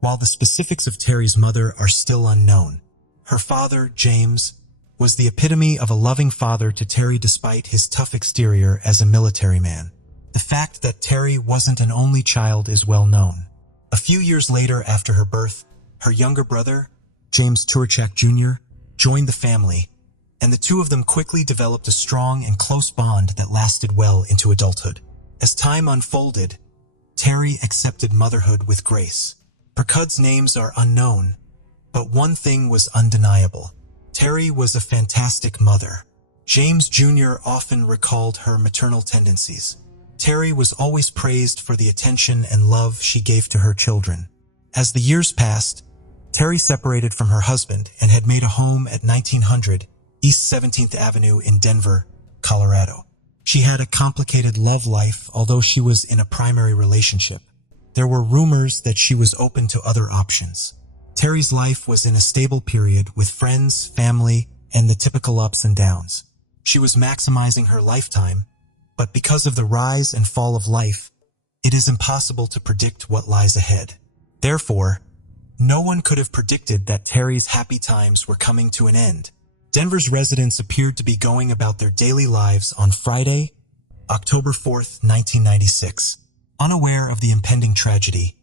while the specifics of Terry's mother are still unknown. Her father, James, was the epitome of a loving father to Terry despite his tough exterior as a military man. The fact that Terry wasn't an only child is well known. A few years later after her birth, her younger brother, James Turchak Jr., joined the family, and the two of them quickly developed a strong and close bond that lasted well into adulthood. As time unfolded, Terry accepted motherhood with grace. Her kids' names are unknown, but one thing was undeniable. Terry was a fantastic mother. James Jr. often recalled her maternal tendencies. Terry was always praised for the attention and love she gave to her children. As the years passed, Terry separated from her husband and had made a home at 1900 East 17th Avenue in Denver, Colorado. She had a complicated love life, although she was in a primary relationship. There were rumors that she was open to other options. Terry's life was in a stable period with friends, family, and the typical ups and downs. She was maximizing her lifetime, but because of the rise and fall of life, it is impossible to predict what lies ahead. Therefore, no one could have predicted that Terry's happy times were coming to an end. Denver's residents appeared to be going about their daily lives on Friday, October 4th, 1996. Unaware of the impending tragedy,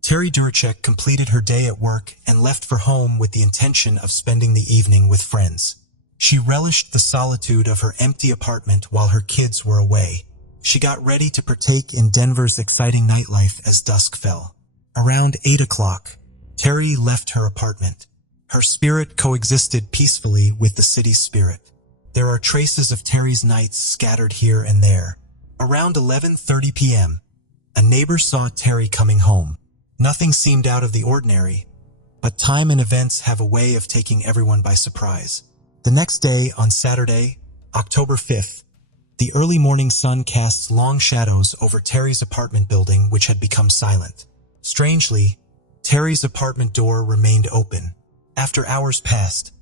Terry Turchak completed her day at work and left for home with the intention of spending the evening with friends. She relished the solitude of her empty apartment while her kids were away. She got ready to partake in Denver's exciting nightlife as dusk fell. Around 8 o'clock, Terry left her apartment. Her spirit coexisted peacefully with the city's spirit. There are traces of Terry's nights scattered here and there. Around 11:30 p.m., a neighbor saw Terry coming home. Nothing seemed out of the ordinary, but time and events have a way of taking everyone by surprise. The next day, on Saturday, October 5th, the early morning sun casts long shadows over Terry's apartment building, which had become silent. Strangely, Terry's apartment door remained open. After hours passed,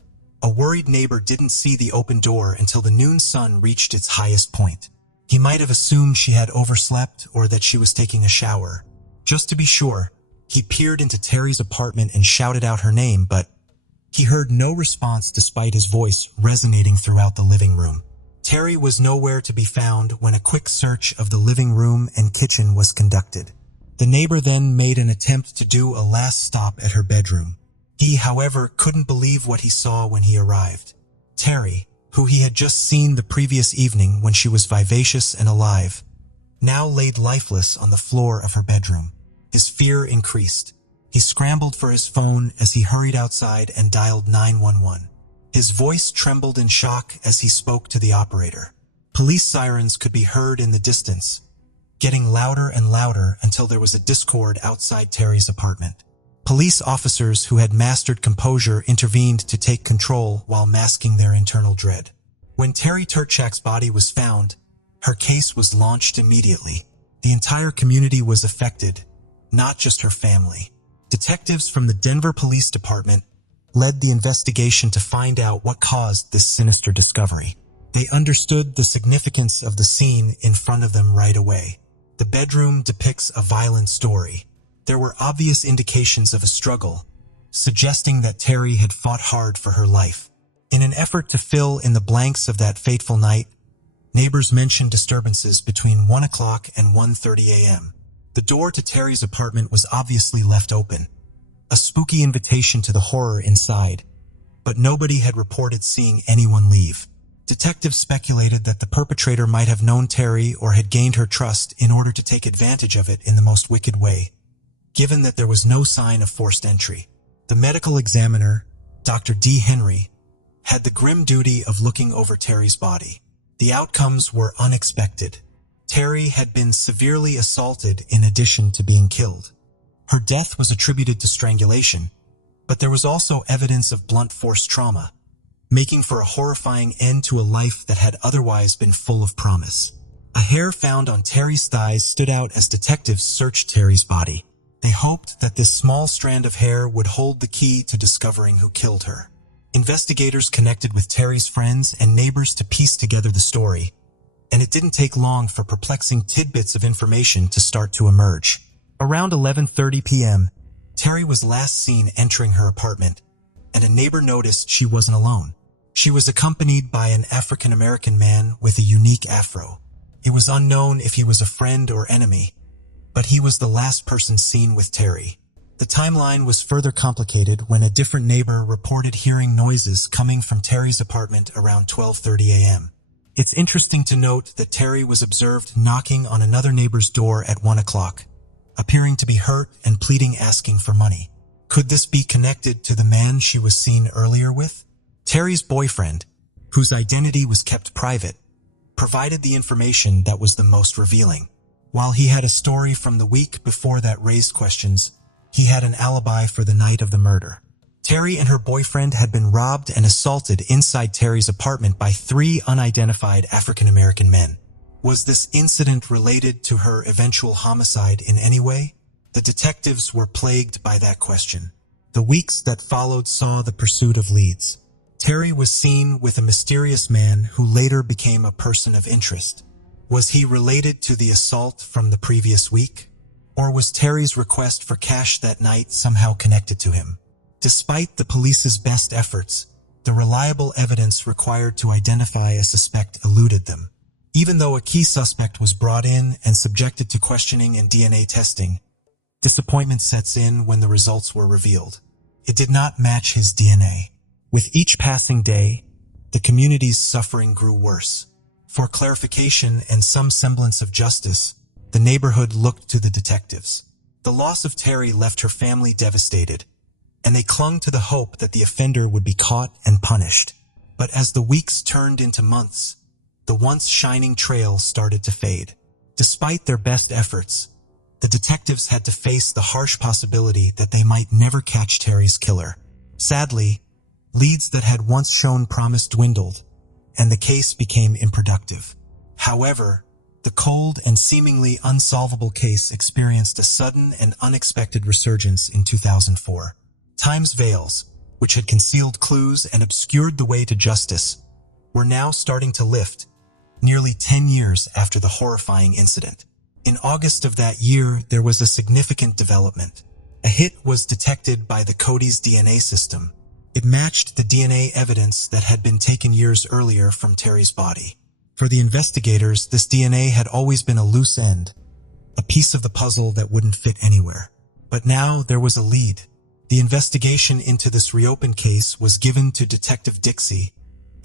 a worried neighbor didn't see the open door until the noon sun reached its highest point. He might have assumed she had overslept or that she was taking a shower. Just to be sure, he peered into Terry's apartment and shouted out her name, but he heard no response despite his voice resonating throughout the living room. Terry was nowhere to be found when a quick search of the living room and kitchen was conducted. The neighbor then made an attempt to do a last stop at her bedroom. He, however, couldn't believe what he saw when he arrived. Terry, who he had just seen the previous evening when she was vivacious and alive, now laid lifeless on the floor of her bedroom. His fear increased. He scrambled for his phone as he hurried outside and dialed 911. His voice trembled in shock as he spoke to the operator. Police sirens could be heard in the distance, getting louder and louder until there was a discord outside Terry's apartment. Police officers who had mastered composure intervened to take control while masking their internal dread. When Terry Turchak's body was found, her case was launched immediately. The entire community was affected, not just her family. Detectives from the Denver Police Department led the investigation to find out what caused this sinister discovery. They understood the significance of the scene in front of them right away. The bedroom depicts a violent story. There were obvious indications of a struggle, suggesting that Terry had fought hard for her life. In an effort to fill in the blanks of that fateful night, Neighbors mentioned disturbances between 1 o'clock and 1:30 a.m. The door to Terry's apartment was obviously left open, a spooky invitation to the horror inside, but nobody had reported seeing anyone leave. Detectives speculated that the perpetrator might have known Terry or had gained her trust in order to take advantage of it in the most wicked way, given that there was no sign of forced entry. The medical examiner, Dr. D. Henry, had the grim duty of looking over Terry's body. The outcomes were unexpected. Terry had been severely assaulted in addition to being killed. Her death was attributed to strangulation, but there was also evidence of blunt force trauma, making for a horrifying end to a life that had otherwise been full of promise. A hair found on Terry's thighs stood out as detectives searched Terry's body. They hoped that this small strand of hair would hold the key to discovering who killed her. Investigators connected with Terry's friends and neighbors to piece together the story, and it didn't take long for perplexing tidbits of information to start to emerge. Around 11:30 p.m., Terry was last seen entering her apartment, and a neighbor noticed she wasn't alone. She was accompanied by an African-American man with a unique afro. It was unknown if he was a friend or enemy, but he was the last person seen with Terry. The timeline was further complicated when a different neighbor reported hearing noises coming from Terry's apartment around 12:30 a.m. It's interesting to note that Terry was observed knocking on another neighbor's door at 1 o'clock, appearing to be hurt and pleading asking for money. Could this be connected to the man she was seen earlier with? Terry's boyfriend, whose identity was kept private, provided the information that was the most revealing. While he had a story from the week before that raised questions, he had an alibi for the night of the murder. Terry and her boyfriend had been robbed and assaulted inside Terry's apartment by 3 unidentified African-American men. Was this incident related to her eventual homicide in any way? The detectives were plagued by that question. The weeks that followed saw the pursuit of leads. Terry was seen with a mysterious man who later became a person of interest. Was he related to the assault from the previous week? Or was Terry's request for cash that night somehow connected to him? Despite the police's best efforts, the reliable evidence required to identify a suspect eluded them. Even though a key suspect was brought in and subjected to questioning and DNA testing, disappointment sets in when the results were revealed. It did not match his DNA. With each passing day, the community's suffering grew worse. For clarification and some semblance of justice, the neighborhood looked to the detectives. The loss of Terry left her family devastated, and they clung to the hope that the offender would be caught and punished. But as the weeks turned into months, the once shining trail started to fade. Despite their best efforts, the detectives had to face the harsh possibility that they might never catch Terry's killer. Sadly, leads that had once shown promise dwindled, and the case became unproductive. However, the cold and seemingly unsolvable case experienced a sudden and unexpected resurgence in 2004. Time's veils, which had concealed clues and obscured the way to justice, were now starting to lift, nearly 10 years after the horrifying incident. In August of that year, there was a significant development. A hit was detected by the Cody's DNA system. It matched the DNA evidence that had been taken years earlier from Terry's body. For the investigators, this DNA had always been a loose end, a piece of the puzzle that wouldn't fit anywhere. But now there was a lead. The investigation into this reopened case was given to Detective Dixie,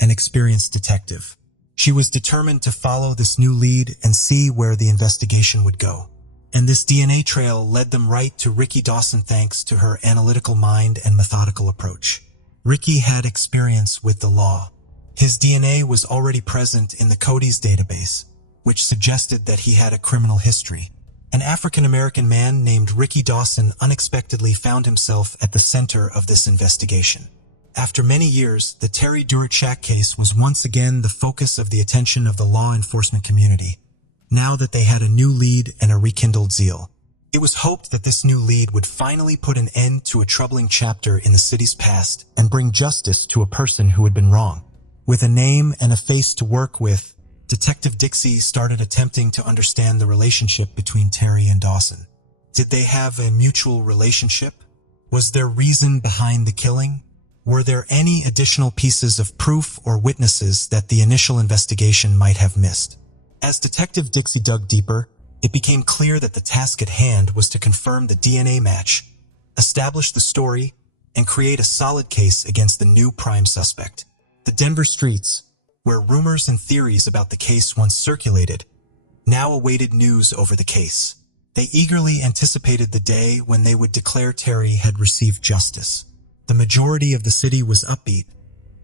an experienced detective. She was determined to follow this new lead and see where the investigation would go. And this DNA trail led them right to Ricky Dawson thanks to her analytical mind and methodical approach. Ricky had experience with the law. His DNA was already present in the Cody's database, which suggested that he had a criminal history. An African-American man named Ricky Dawson unexpectedly found himself at the center of this investigation. After many years, the Terry Durachak case was once again the focus of the attention of the law enforcement community, now that they had a new lead and a rekindled zeal. It was hoped that this new lead would finally put an end to a troubling chapter in the city's past and bring justice to a person who had been wrong. With a name and a face to work with, Detective Dixie started attempting to understand the relationship between Terry and Dawson. Did they have a mutual relationship? Was there reason behind the killing? Were there any additional pieces of proof or witnesses that the initial investigation might have missed? As Detective Dixie dug deeper, it became clear that the task at hand was to confirm the DNA match, establish the story, and create a solid case against the new prime suspect. The Denver streets, where rumors and theories about the case once circulated, now awaited news over the case. They eagerly anticipated the day when they would declare Terry had received justice. The majority of the city was upbeat,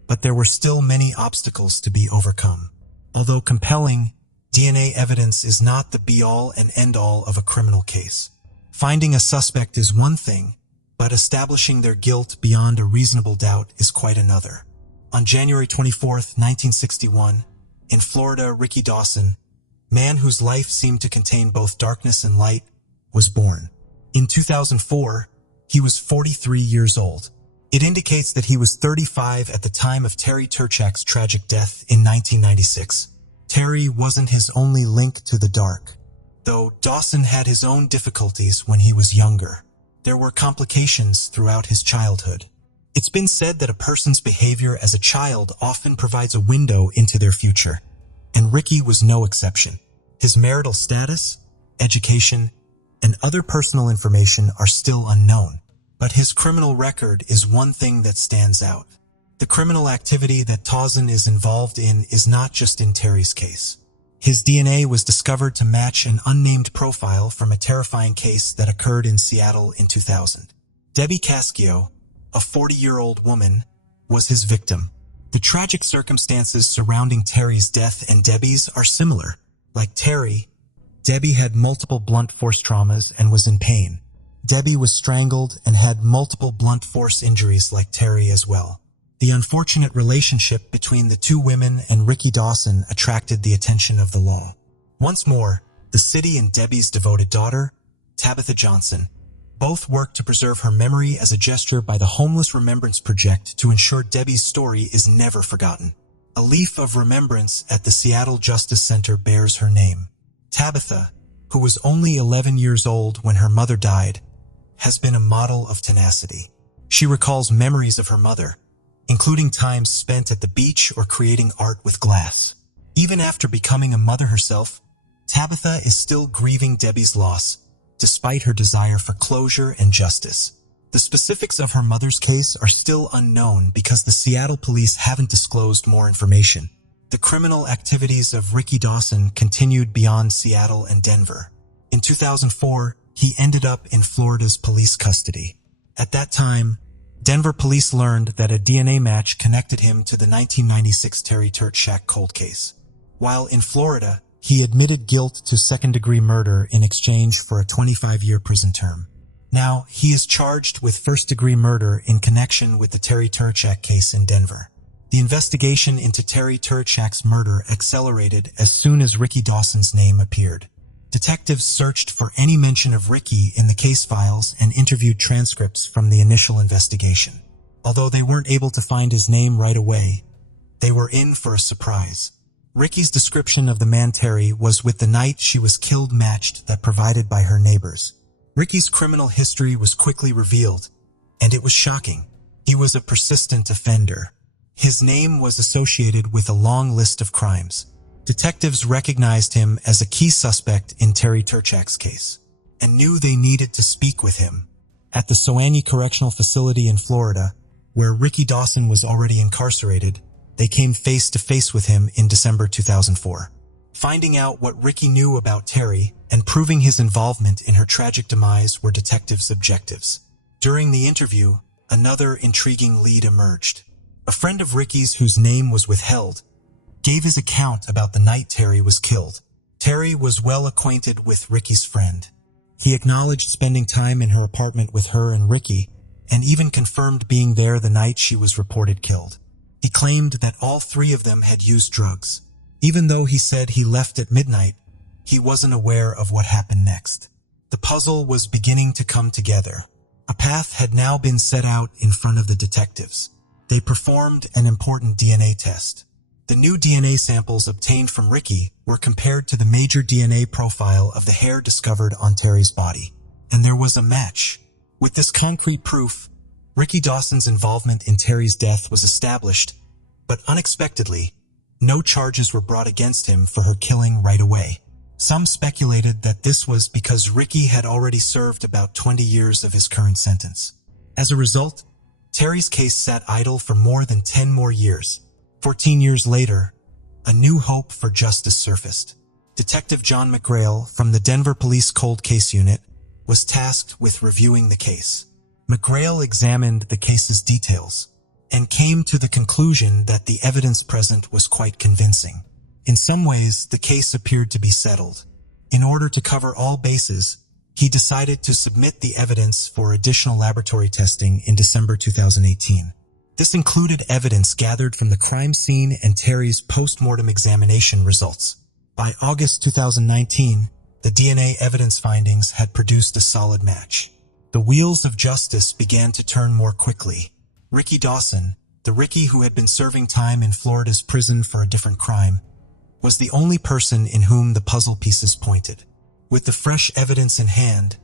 but there were still many obstacles to be overcome. Although compelling, DNA evidence is not the be-all and end-all of a criminal case. Finding a suspect is one thing, but establishing their guilt beyond a reasonable doubt is quite another. On January 24, 1961, in Florida, Ricky Dawson, man whose life seemed to contain both darkness and light, was born. In 2004, he was 43 years old. It indicates that he was 35 at the time of Terry Turchak's tragic death in 1996. Terry wasn't his only link to the dark, though Dawson had his own difficulties when he was younger. There were complications throughout his childhood. It's been said that a person's behavior as a child often provides a window into their future, and Ricky was no exception. His marital status, education, and other personal information are still unknown, but his criminal record is one thing that stands out. The criminal activity that Dawson is involved in is not just in Terry's case. His DNA was discovered to match an unnamed profile from a terrifying case that occurred in Seattle in 2000. Debbie Cascio, a 40-year-old woman, was his victim. The tragic circumstances surrounding Terry's death and Debbie's are similar. Like Terry, Debbie had multiple blunt force traumas and was in pain. Debbie was strangled and had multiple blunt force injuries like Terry as well. The unfortunate relationship between the two women and Ricky Dawson attracted the attention of the law. Once more, the city and Debbie's devoted daughter, Tabitha Johnson, both worked to preserve her memory as a gesture by the Homeless Remembrance Project to ensure Debbie's story is never forgotten. A leaf of remembrance at the Seattle Justice Center bears her name. Tabitha, who was only 11 years old when her mother died, has been a model of tenacity. She recalls memories of her mother, including times spent at the beach or creating art with glass. Even after becoming a mother herself, Tabitha is still grieving Debbie's loss, despite her desire for closure and justice. The specifics of her mother's case are still unknown because the Seattle police haven't disclosed more information. The criminal activities of Ricky Dawson continued beyond Seattle and Denver. In 2004, he ended up in Florida's police custody. At that time, Denver police learned that a DNA match connected him to the 1996 Terry Turchak cold case. While in Florida, he admitted guilt to second-degree murder in exchange for a 25-year prison term. Now, he is charged with first-degree murder in connection with the Terry Turchak case in Denver. The investigation into Terry Turchak's murder accelerated as soon as Ricky Dawson's name appeared. Detectives searched for any mention of Ricky in the case files and interviewed transcripts from the initial investigation. Although they weren't able to find his name right away, they were in for a surprise. Ricky's description of the man Terry was with the night she was killed matched that provided by her neighbors. Ricky's criminal history was quickly revealed, and it was shocking. He was a persistent offender. His name was associated with a long list of crimes. Detectives recognized him as a key suspect in Terry Turchak's case, and knew they needed to speak with him. At the Sewanee Correctional Facility in Florida, where Ricky Dawson was already incarcerated, they came face to face with him in December 2004. Finding out what Ricky knew about Terry and proving his involvement in her tragic demise were detectives' objectives. During the interview, another intriguing lead emerged. A friend of Ricky's whose name was withheld gave his account about the night Terry was killed. Terry was well acquainted with Ricky's friend. He acknowledged spending time in her apartment with her and Ricky, and even confirmed being there the night she was reported killed. He claimed that all three of them had used drugs. Even though he said he left at midnight, he wasn't aware of what happened next. The puzzle was beginning to come together. A path had now been set out in front of the detectives. They performed an important DNA test. The new DNA samples obtained from Ricky were compared to the major DNA profile of the hair discovered on Terry's body, and there was a match. With this concrete proof, Ricky Dawson's involvement in Terry's death was established, but unexpectedly, no charges were brought against him for her killing right away. Some speculated that this was because Ricky had already served about 20 years of his current sentence. As a result, Terry's case sat idle for more than 10 more years. 14 years later, a new hope for justice surfaced. Detective John McGrail from the Denver Police Cold Case Unit was tasked with reviewing the case. McGrail examined the case's details and came to the conclusion that the evidence present was quite convincing. In some ways, the case appeared to be settled. In order to cover all bases, he decided to submit the evidence for additional laboratory testing in December 2018. This included evidence gathered from the crime scene and Terry's post-mortem examination results. By August 2019, the DNA evidence findings had produced a solid match. The wheels of justice began to turn more quickly. Ricky Dawson, the Ricky who had been serving time in Florida's prison for a different crime, was the only person in whom the puzzle pieces pointed. With the fresh evidence in hand,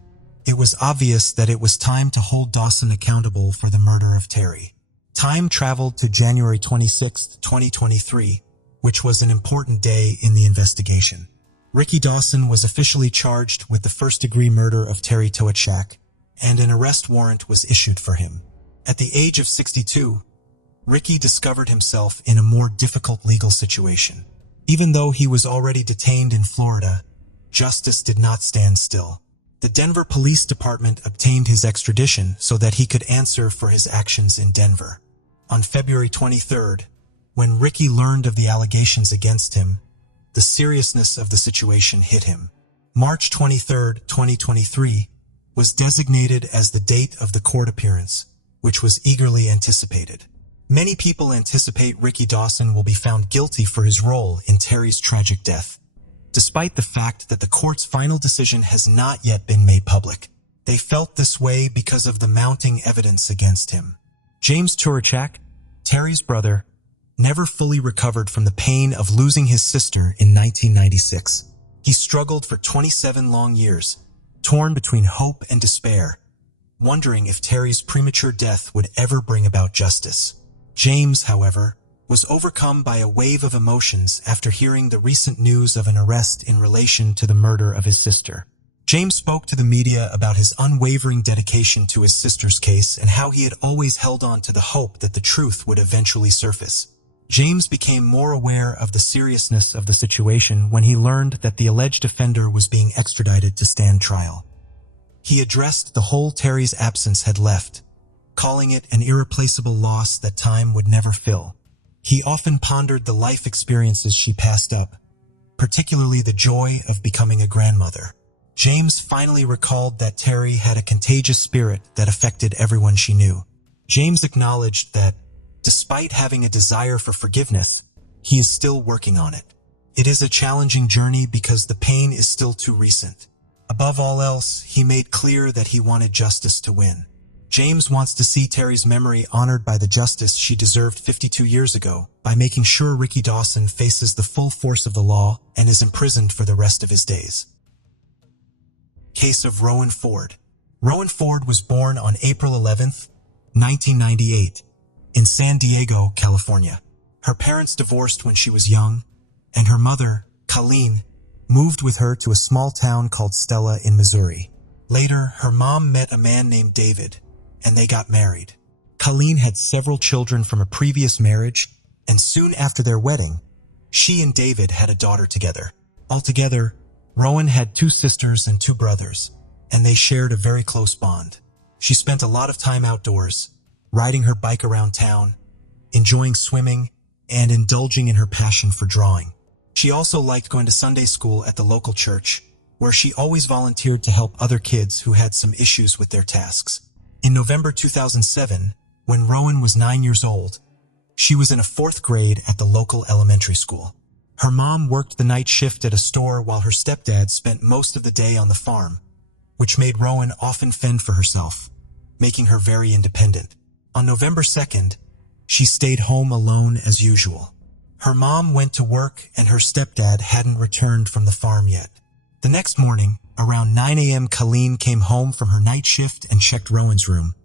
it was obvious that it was time to hold Dawson accountable for the murder of Terry. Time traveled to January 26, 2023, which was an important day in the investigation. Ricky Dawson was officially charged with the first-degree murder of Terry Toetschak, and an arrest warrant was issued for him. At the age of 62, Ricky discovered himself in a more difficult legal situation. Even though he was already detained in Florida, justice did not stand still. The Denver Police Department obtained his extradition so that he could answer for his actions in Denver. On February 23rd, when Ricky learned of the allegations against him, the seriousness of the situation hit him. March 23, 2023, was designated as the date of the court appearance, which was eagerly anticipated. Many people anticipate Ricky Dawson will be found guilty for his role in Terry's tragic death. Despite the fact that the court's final decision has not yet been made public, they felt this way because of the mounting evidence against him. James Toetschak, Terry's brother, never fully recovered from the pain of losing his sister in 1996. He struggled for 27 long years, torn between hope and despair, wondering if Terry's premature death would ever bring about justice. James, however, was overcome by a wave of emotions after hearing the recent news of an arrest in relation to the murder of his sister. James spoke to the media about his unwavering dedication to his sister's case and how he had always held on to the hope that the truth would eventually surface. James became more aware of the seriousness of the situation when he learned that the alleged offender was being extradited to stand trial. He addressed the hole Terry's absence had left, calling it an irreplaceable loss that time would never fill. He often pondered the life experiences she passed up, particularly the joy of becoming a grandmother. James finally recalled that Terry had a contagious spirit that affected everyone she knew. James acknowledged that, despite having a desire for forgiveness, he is still working on it. It is a challenging journey because the pain is still too recent. Above all else, he made clear that he wanted justice to win. James wants to see Terry's memory honored by the justice she deserved 52 years ago by making sure Ricky Dawson faces the full force of the law and is imprisoned for the rest of his days. Case of Rowan Ford. Rowan Ford was born on April 11, 1998, in San Diego, California. Her parents divorced when she was young, and her mother, Colleen, moved with her to a small town called Stella in Missouri. Later, her mom met a man named David, and they got married. Colleen had several children from a previous marriage, and soon after their wedding, she and David had a daughter together. Altogether, Rowan had 2 sisters and 2 brothers, and they shared a very close bond. She spent a lot of time outdoors, riding her bike around town, enjoying swimming, and indulging in her passion for drawing. She also liked going to Sunday school at the local church, where she always volunteered to help other kids who had some issues with their tasks. In November 2007, when Rowan was 9 years old, she was in a 4th grade at the local elementary school. Her mom worked the night shift at a store while her stepdad spent most of the day on the farm, which made Rowan often fend for herself, making her very independent. On November 2nd, she stayed home alone as usual. Her mom went to work and her stepdad hadn't returned from the farm yet. The next morning, around 9 a.m., Colleen came home from her night shift and checked Rowan's room.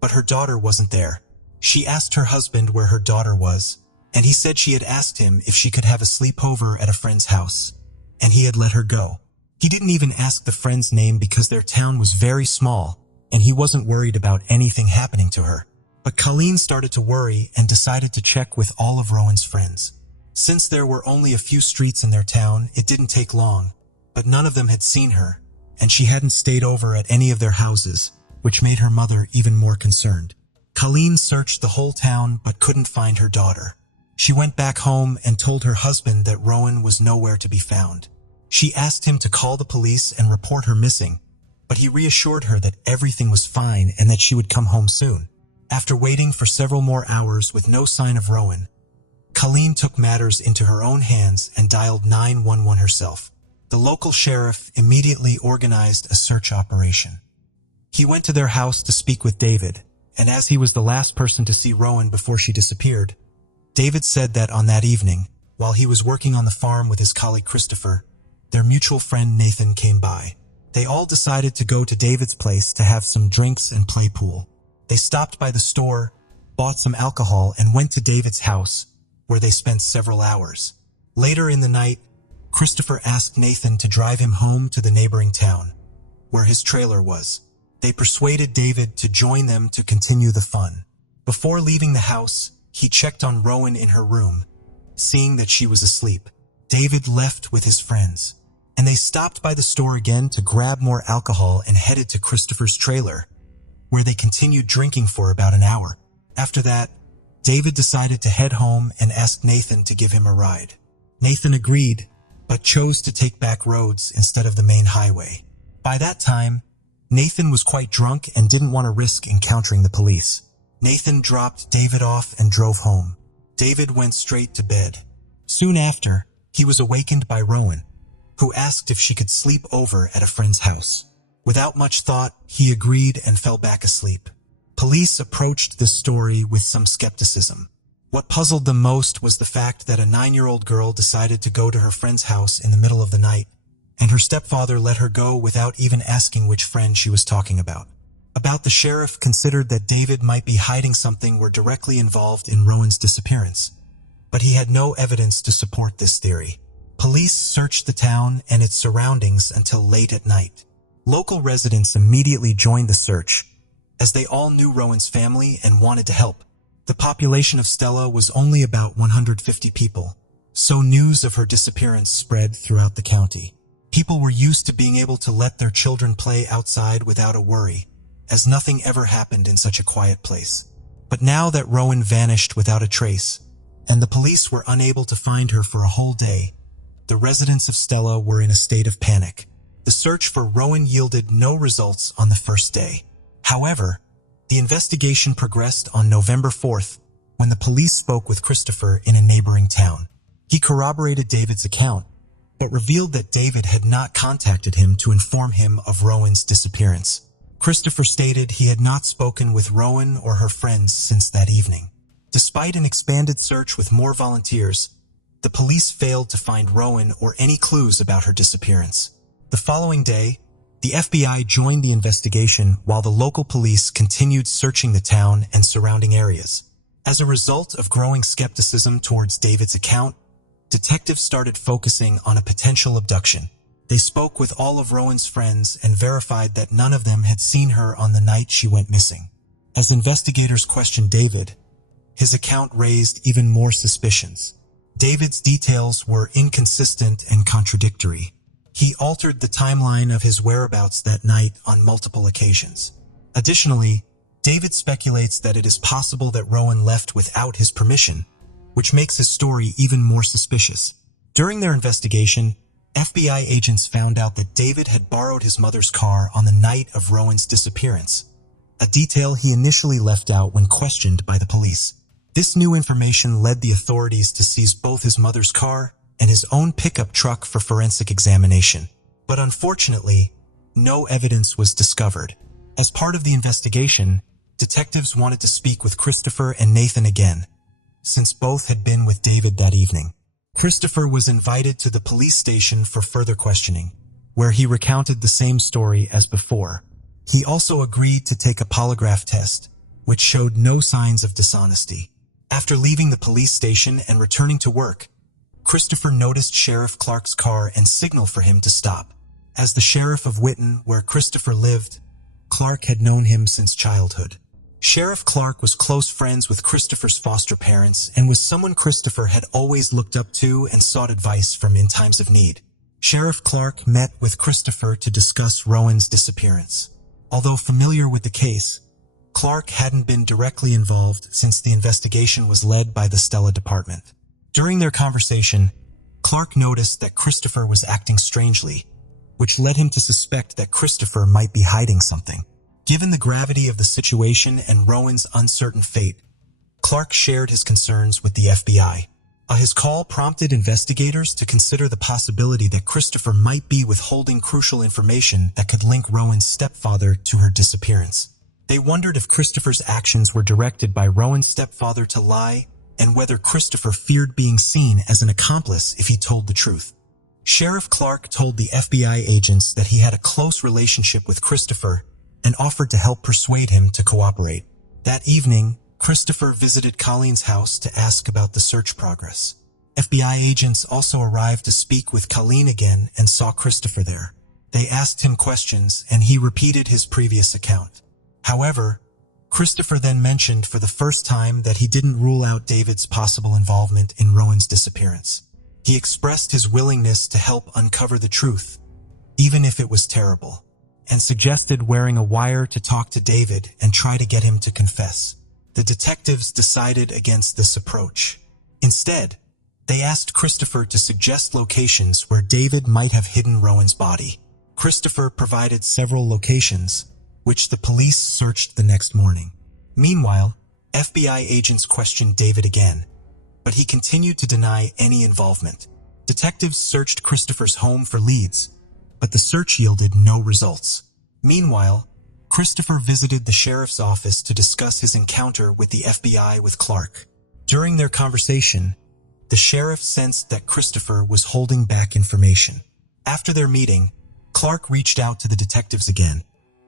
but her daughter wasn't there. She asked her husband where her daughter was, and he said she had asked him if she could have a sleepover at a friend's house, and he had let her go. He didn't even ask the friend's name because their town was very small, and he wasn't worried about anything happening to her. But Colleen started to worry and decided to check with all of Rowan's friends. Since there were only a few streets in their town, it didn't take long, but none of them had seen her, and she hadn't stayed over at any of their houses, which made her mother even more concerned. Colleen searched the whole town but couldn't find her daughter. She went back home and told her husband that Rowan was nowhere to be found. She asked him to call the police and report her missing, but he reassured her that everything was fine and that she would come home soon. After waiting for several more hours with no sign of Rowan, Colleen took matters into her own hands and dialed 911 herself. The local sheriff immediately organized a search operation. He went to their house to speak with David, and as he was the last person to see Rowan before she disappeared, David said that on that evening, while he was working on the farm with his colleague Christopher, their mutual friend Nathan came by. They all decided to go to David's place to have some drinks and play pool. They stopped by the store, bought some alcohol, and went to David's house, where they spent several hours. Later in the night, Christopher asked Nathan to drive him home to the neighboring town, where his trailer was. They persuaded David to join them to continue the fun. Before leaving the house, he checked on Rowan in her room. Seeing that she was asleep, David left with his friends, and they stopped by the store again to grab more alcohol and headed to Christopher's trailer, where they continued drinking for about an hour. After that, David decided to head home and asked Nathan to give him a ride. Nathan agreed, but chose to take back roads instead of the main highway. By that time, Nathan was quite drunk and didn't want to risk encountering the police. Nathan dropped David off and drove home. David went straight to bed. Soon after, he was awakened by Rowan, who asked if she could sleep over at a friend's house. Without much thought, he agreed and fell back asleep. Police approached this story with some skepticism. What puzzled them most was the fact that a 9-year-old girl decided to go to her friend's house in the middle of the night, and her stepfather let her go without even asking which friend she was talking about. The sheriff considered that David might be hiding something or directly involved in Rowan's disappearance, but he had no evidence to support this theory. Police searched the town and its surroundings until late at night. Local residents immediately joined the search, as they all knew Rowan's family and wanted to help. The population of Stella was only about 150 people, so news of her disappearance spread throughout the county. People were used to being able to let their children play outside without a worry, as nothing ever happened in such a quiet place. But now that Rowan vanished without a trace, and the police were unable to find her for a whole day, the residents of Stella were in a state of panic. The search for Rowan yielded no results on the first day. However, the investigation progressed on November 4th, when the police spoke with Christopher in a neighboring town. He corroborated David's account, but revealed that David had not contacted him to inform him of Rowan's disappearance. Christopher stated he had not spoken with Rowan or her friends since that evening. Despite an expanded search with more volunteers, the police failed to find Rowan or any clues about her disappearance. The following day, the FBI joined the investigation while the local police continued searching the town and surrounding areas. As a result of growing skepticism towards David's account, detectives started focusing on a potential abduction. They spoke with all of Rowan's friends and verified that none of them had seen her on the night she went missing. As investigators questioned David, his account raised even more suspicions. David's details were inconsistent and contradictory. He altered the timeline of his whereabouts that night on multiple occasions. Additionally, David speculates that it is possible that Rowan left without his permission, which makes his story even more suspicious. During their investigation, FBI agents found out that David had borrowed his mother's car on the night of Rowan's disappearance, a detail he initially left out when questioned by the police. This new information led the authorities to seize both his mother's car and his own pickup truck for forensic examination. But unfortunately, no evidence was discovered. As part of the investigation, detectives wanted to speak with Christopher and Nathan again, since both had been with David that evening. Christopher was invited to the police station for further questioning, where he recounted the same story as before. He also agreed to take a polygraph test, which showed no signs of dishonesty. After leaving the police station and returning to work, Christopher noticed Sheriff Clark's car and signaled for him to stop. As the sheriff of Witten, where Christopher lived, Clark had known him since childhood. Sheriff Clark was close friends with Christopher's foster parents and was someone Christopher had always looked up to and sought advice from in times of need. Sheriff Clark met with Christopher to discuss Rowan's disappearance. Although familiar with the case, Clark hadn't been directly involved since the investigation was led by the Stella Department. During their conversation, Clark noticed that Christopher was acting strangely, which led him to suspect that Christopher might be hiding something. Given the gravity of the situation and Rowan's uncertain fate, Clark shared his concerns with the FBI. His call prompted investigators to consider the possibility that Christopher might be withholding crucial information that could link Rowan's stepfather to her disappearance. They wondered if Christopher's actions were directed by Rowan's stepfather to lie, and whether Christopher feared being seen as an accomplice if he told the truth. Sheriff Clark told the FBI agents that he had a close relationship with Christopher and offered to help persuade him to cooperate. That evening, Christopher visited Colleen's house to ask about the search progress. FBI agents also arrived to speak with Colleen again and saw Christopher there. They asked him questions and he repeated his previous account. However, Christopher then mentioned for the first time that he didn't rule out David's possible involvement in Rowan's disappearance. He expressed his willingness to help uncover the truth, even if it was terrible, and suggested wearing a wire to talk to David and try to get him to confess. The detectives decided against this approach. Instead, they asked Christopher to suggest locations where David might have hidden Rowan's body. Christopher provided several locations, which the police searched the next morning. Meanwhile, FBI agents questioned David again, but he continued to deny any involvement. Detectives searched Christopher's home for leads, but the search yielded no results. Meanwhile, Christopher visited the sheriff's office to discuss his encounter with the FBI with Clark. During their conversation, the sheriff sensed that Christopher was holding back information. After their meeting, Clark reached out to the detectives again,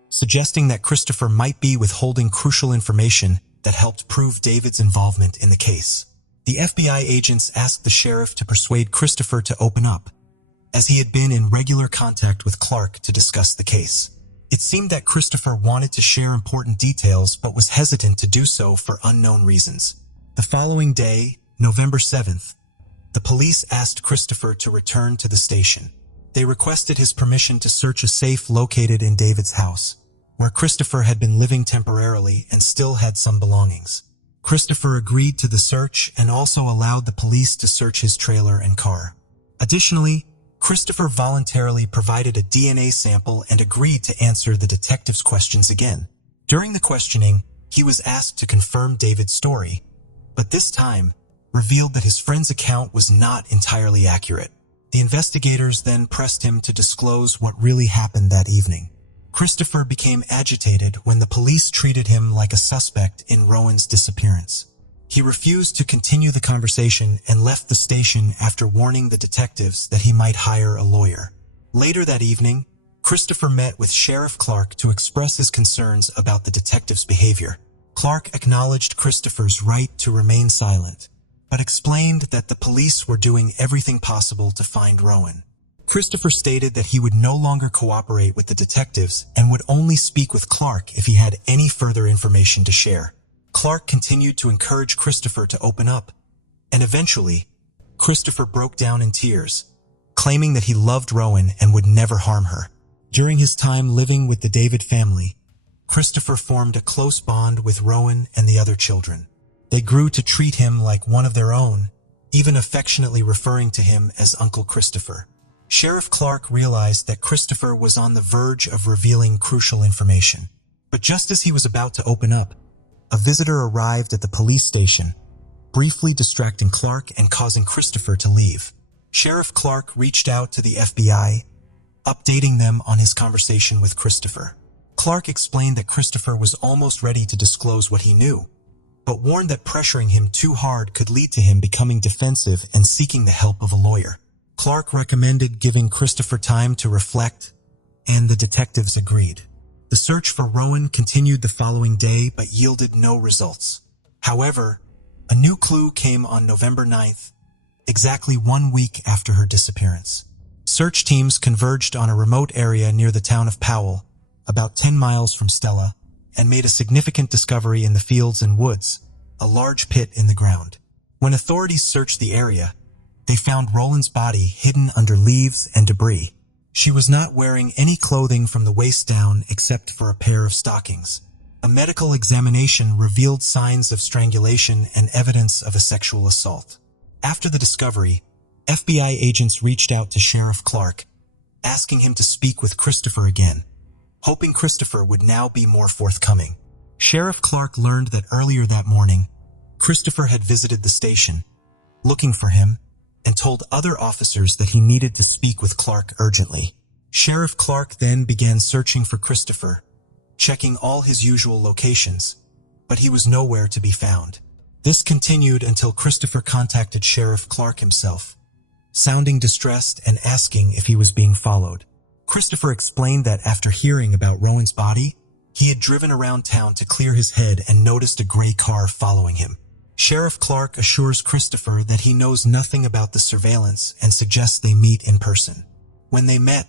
suggesting that Christopher might be withholding crucial information that helped prove David's involvement in the case. The FBI agents asked the sheriff to persuade Christopher to open up, as he had been in regular contact with Clark to discuss the case. It seemed that Christopher wanted to share important details but was hesitant to do so for unknown reasons. The following day, November 7th, the police asked Christopher to return to the station. They requested his permission to search a safe located in David's house, where Christopher had been living temporarily and still had some belongings. Christopher agreed to the search and also allowed the police to search his trailer and car. Additionally, Christopher voluntarily provided a DNA sample and agreed to answer the detectives' questions again. During the questioning, he was asked to confirm David's story, but this time revealed that his friend's account was not entirely accurate. The investigators then pressed him to disclose what really happened that evening. Christopher became agitated when the police treated him like a suspect in Rowan's disappearance. He refused to continue the conversation and left the station after warning the detectives that he might hire a lawyer. Later that evening, Christopher met with Sheriff Clark to express his concerns about the detectives' behavior. Clark acknowledged Christopher's right to remain silent, but explained that the police were doing everything possible to find Rowan. Christopher stated that he would no longer cooperate with the detectives and would only speak with Clark if he had any further information to share. Clark continued to encourage Christopher to open up, and eventually, Christopher broke down in tears, claiming that he loved Rowan and would never harm her. During his time living with the David family, Christopher formed a close bond with Rowan and the other children. They grew to treat him like one of their own, even affectionately referring to him as Uncle Christopher. Sheriff Clark realized that Christopher was on the verge of revealing crucial information. But just as he was about to open up, a visitor arrived at the police station, briefly distracting Clark and causing Christopher to leave. Sheriff Clark reached out to the FBI, updating them on his conversation with Christopher. Clark explained that Christopher was almost ready to disclose what he knew, but warned that pressuring him too hard could lead to him becoming defensive and seeking the help of a lawyer. Clark recommended giving Christopher time to reflect, and the detectives agreed. The search for Rowan continued the following day but yielded no results. However, a new clue came on November 9th, exactly 1 week after her disappearance. Search teams converged on a remote area near the town of Powell, about 10 miles from Stella, and made a significant discovery in the fields and woods, a large pit in the ground. When authorities searched the area, they found Rowan's body hidden under leaves and debris. She was not wearing any clothing from the waist down except for a pair of stockings. A medical examination revealed signs of strangulation and evidence of a sexual assault. After the discovery, FBI agents reached out to Sheriff Clark, asking him to speak with Christopher again, hoping Christopher would now be more forthcoming. Sheriff Clark learned that earlier that morning, Christopher had visited the station, looking for him, and told other officers that he needed to speak with Clark urgently. Sheriff Clark then began searching for Christopher, checking all his usual locations, but he was nowhere to be found. This continued until Christopher contacted Sheriff Clark himself, sounding distressed and asking if he was being followed. Christopher explained that after hearing about Rowan's body, he had driven around town to clear his head and noticed a gray car following him. Sheriff Clark assures Christopher that he knows nothing about the surveillance and suggests they meet in person. When they met,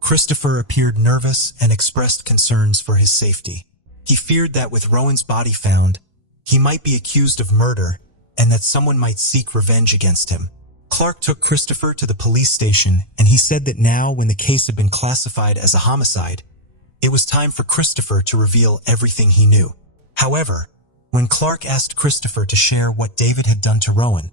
Christopher appeared nervous and expressed concerns for his safety. He feared that with Rowan's body found, he might be accused of murder and that someone might seek revenge against him. Clark took Christopher to the police station, and he said that now, when the case had been classified as a homicide, it was time for Christopher to reveal everything he knew. However, when Clark asked Christopher to share what David had done to Rowan,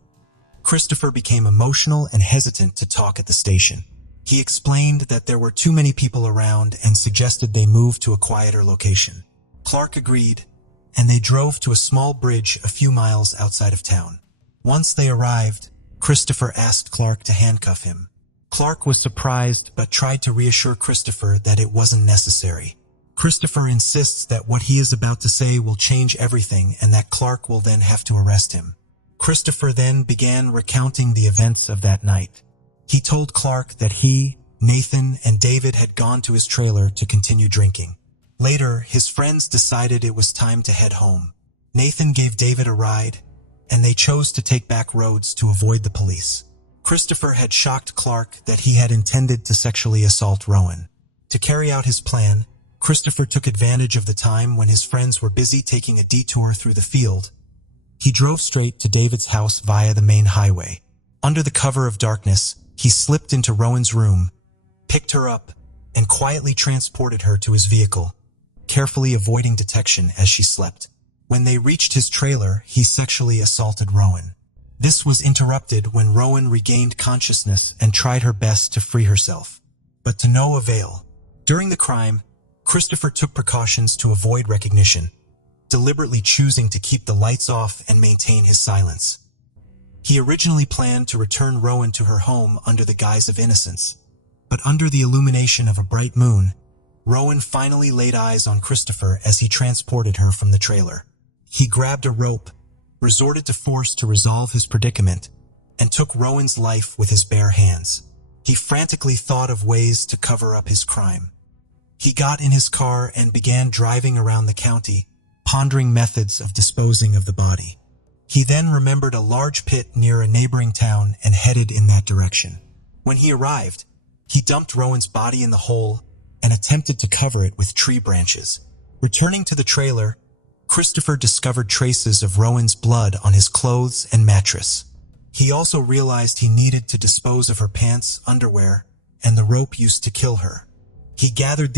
Christopher became emotional and hesitant to talk at the station. He explained that there were too many people around and suggested they move to a quieter location. Clark agreed, and they drove to a small bridge a few miles outside of town. Once they arrived, Christopher asked Clark to handcuff him. Clark was surprised but tried to reassure Christopher that it wasn't necessary. Christopher insists that what he is about to say will change everything and that Clark will then have to arrest him. Christopher then began recounting the events of that night. He told Clark that he, Nathan, and David had gone to his trailer to continue drinking. Later, his friends decided it was time to head home. Nathan gave David a ride, and they chose to take back roads to avoid the police. Christopher had shocked Clark that he had intended to sexually assault Rowan. To carry out his plan, Christopher took advantage of the time when his friends were busy taking a detour through the field. He drove straight to David's house via the main highway. Under the cover of darkness, he slipped into Rowan's room, picked her up, and quietly transported her to his vehicle, carefully avoiding detection as she slept. When they reached his trailer, he sexually assaulted Rowan. This was interrupted when Rowan regained consciousness and tried her best to free herself, but to no avail. During the crime, Christopher took precautions to avoid recognition, deliberately choosing to keep the lights off and maintain his silence. He originally planned to return Rowan to her home under the guise of innocence, but under the illumination of a bright moon, Rowan finally laid eyes on Christopher as he transported her from the trailer. He grabbed a rope, resorted to force to resolve his predicament, and took Rowan's life with his bare hands. He frantically thought of ways to cover up his crime. He got in his car and began driving around the county, pondering methods of disposing of the body. He then remembered a large pit near a neighboring town and headed in that direction. When he arrived, he dumped Rowan's body in the hole and attempted to cover it with tree branches. Returning to the trailer, Christopher discovered traces of Rowan's blood on his clothes and mattress. He also realized he needed to dispose of her pants, underwear, and the rope used to kill her. He gathered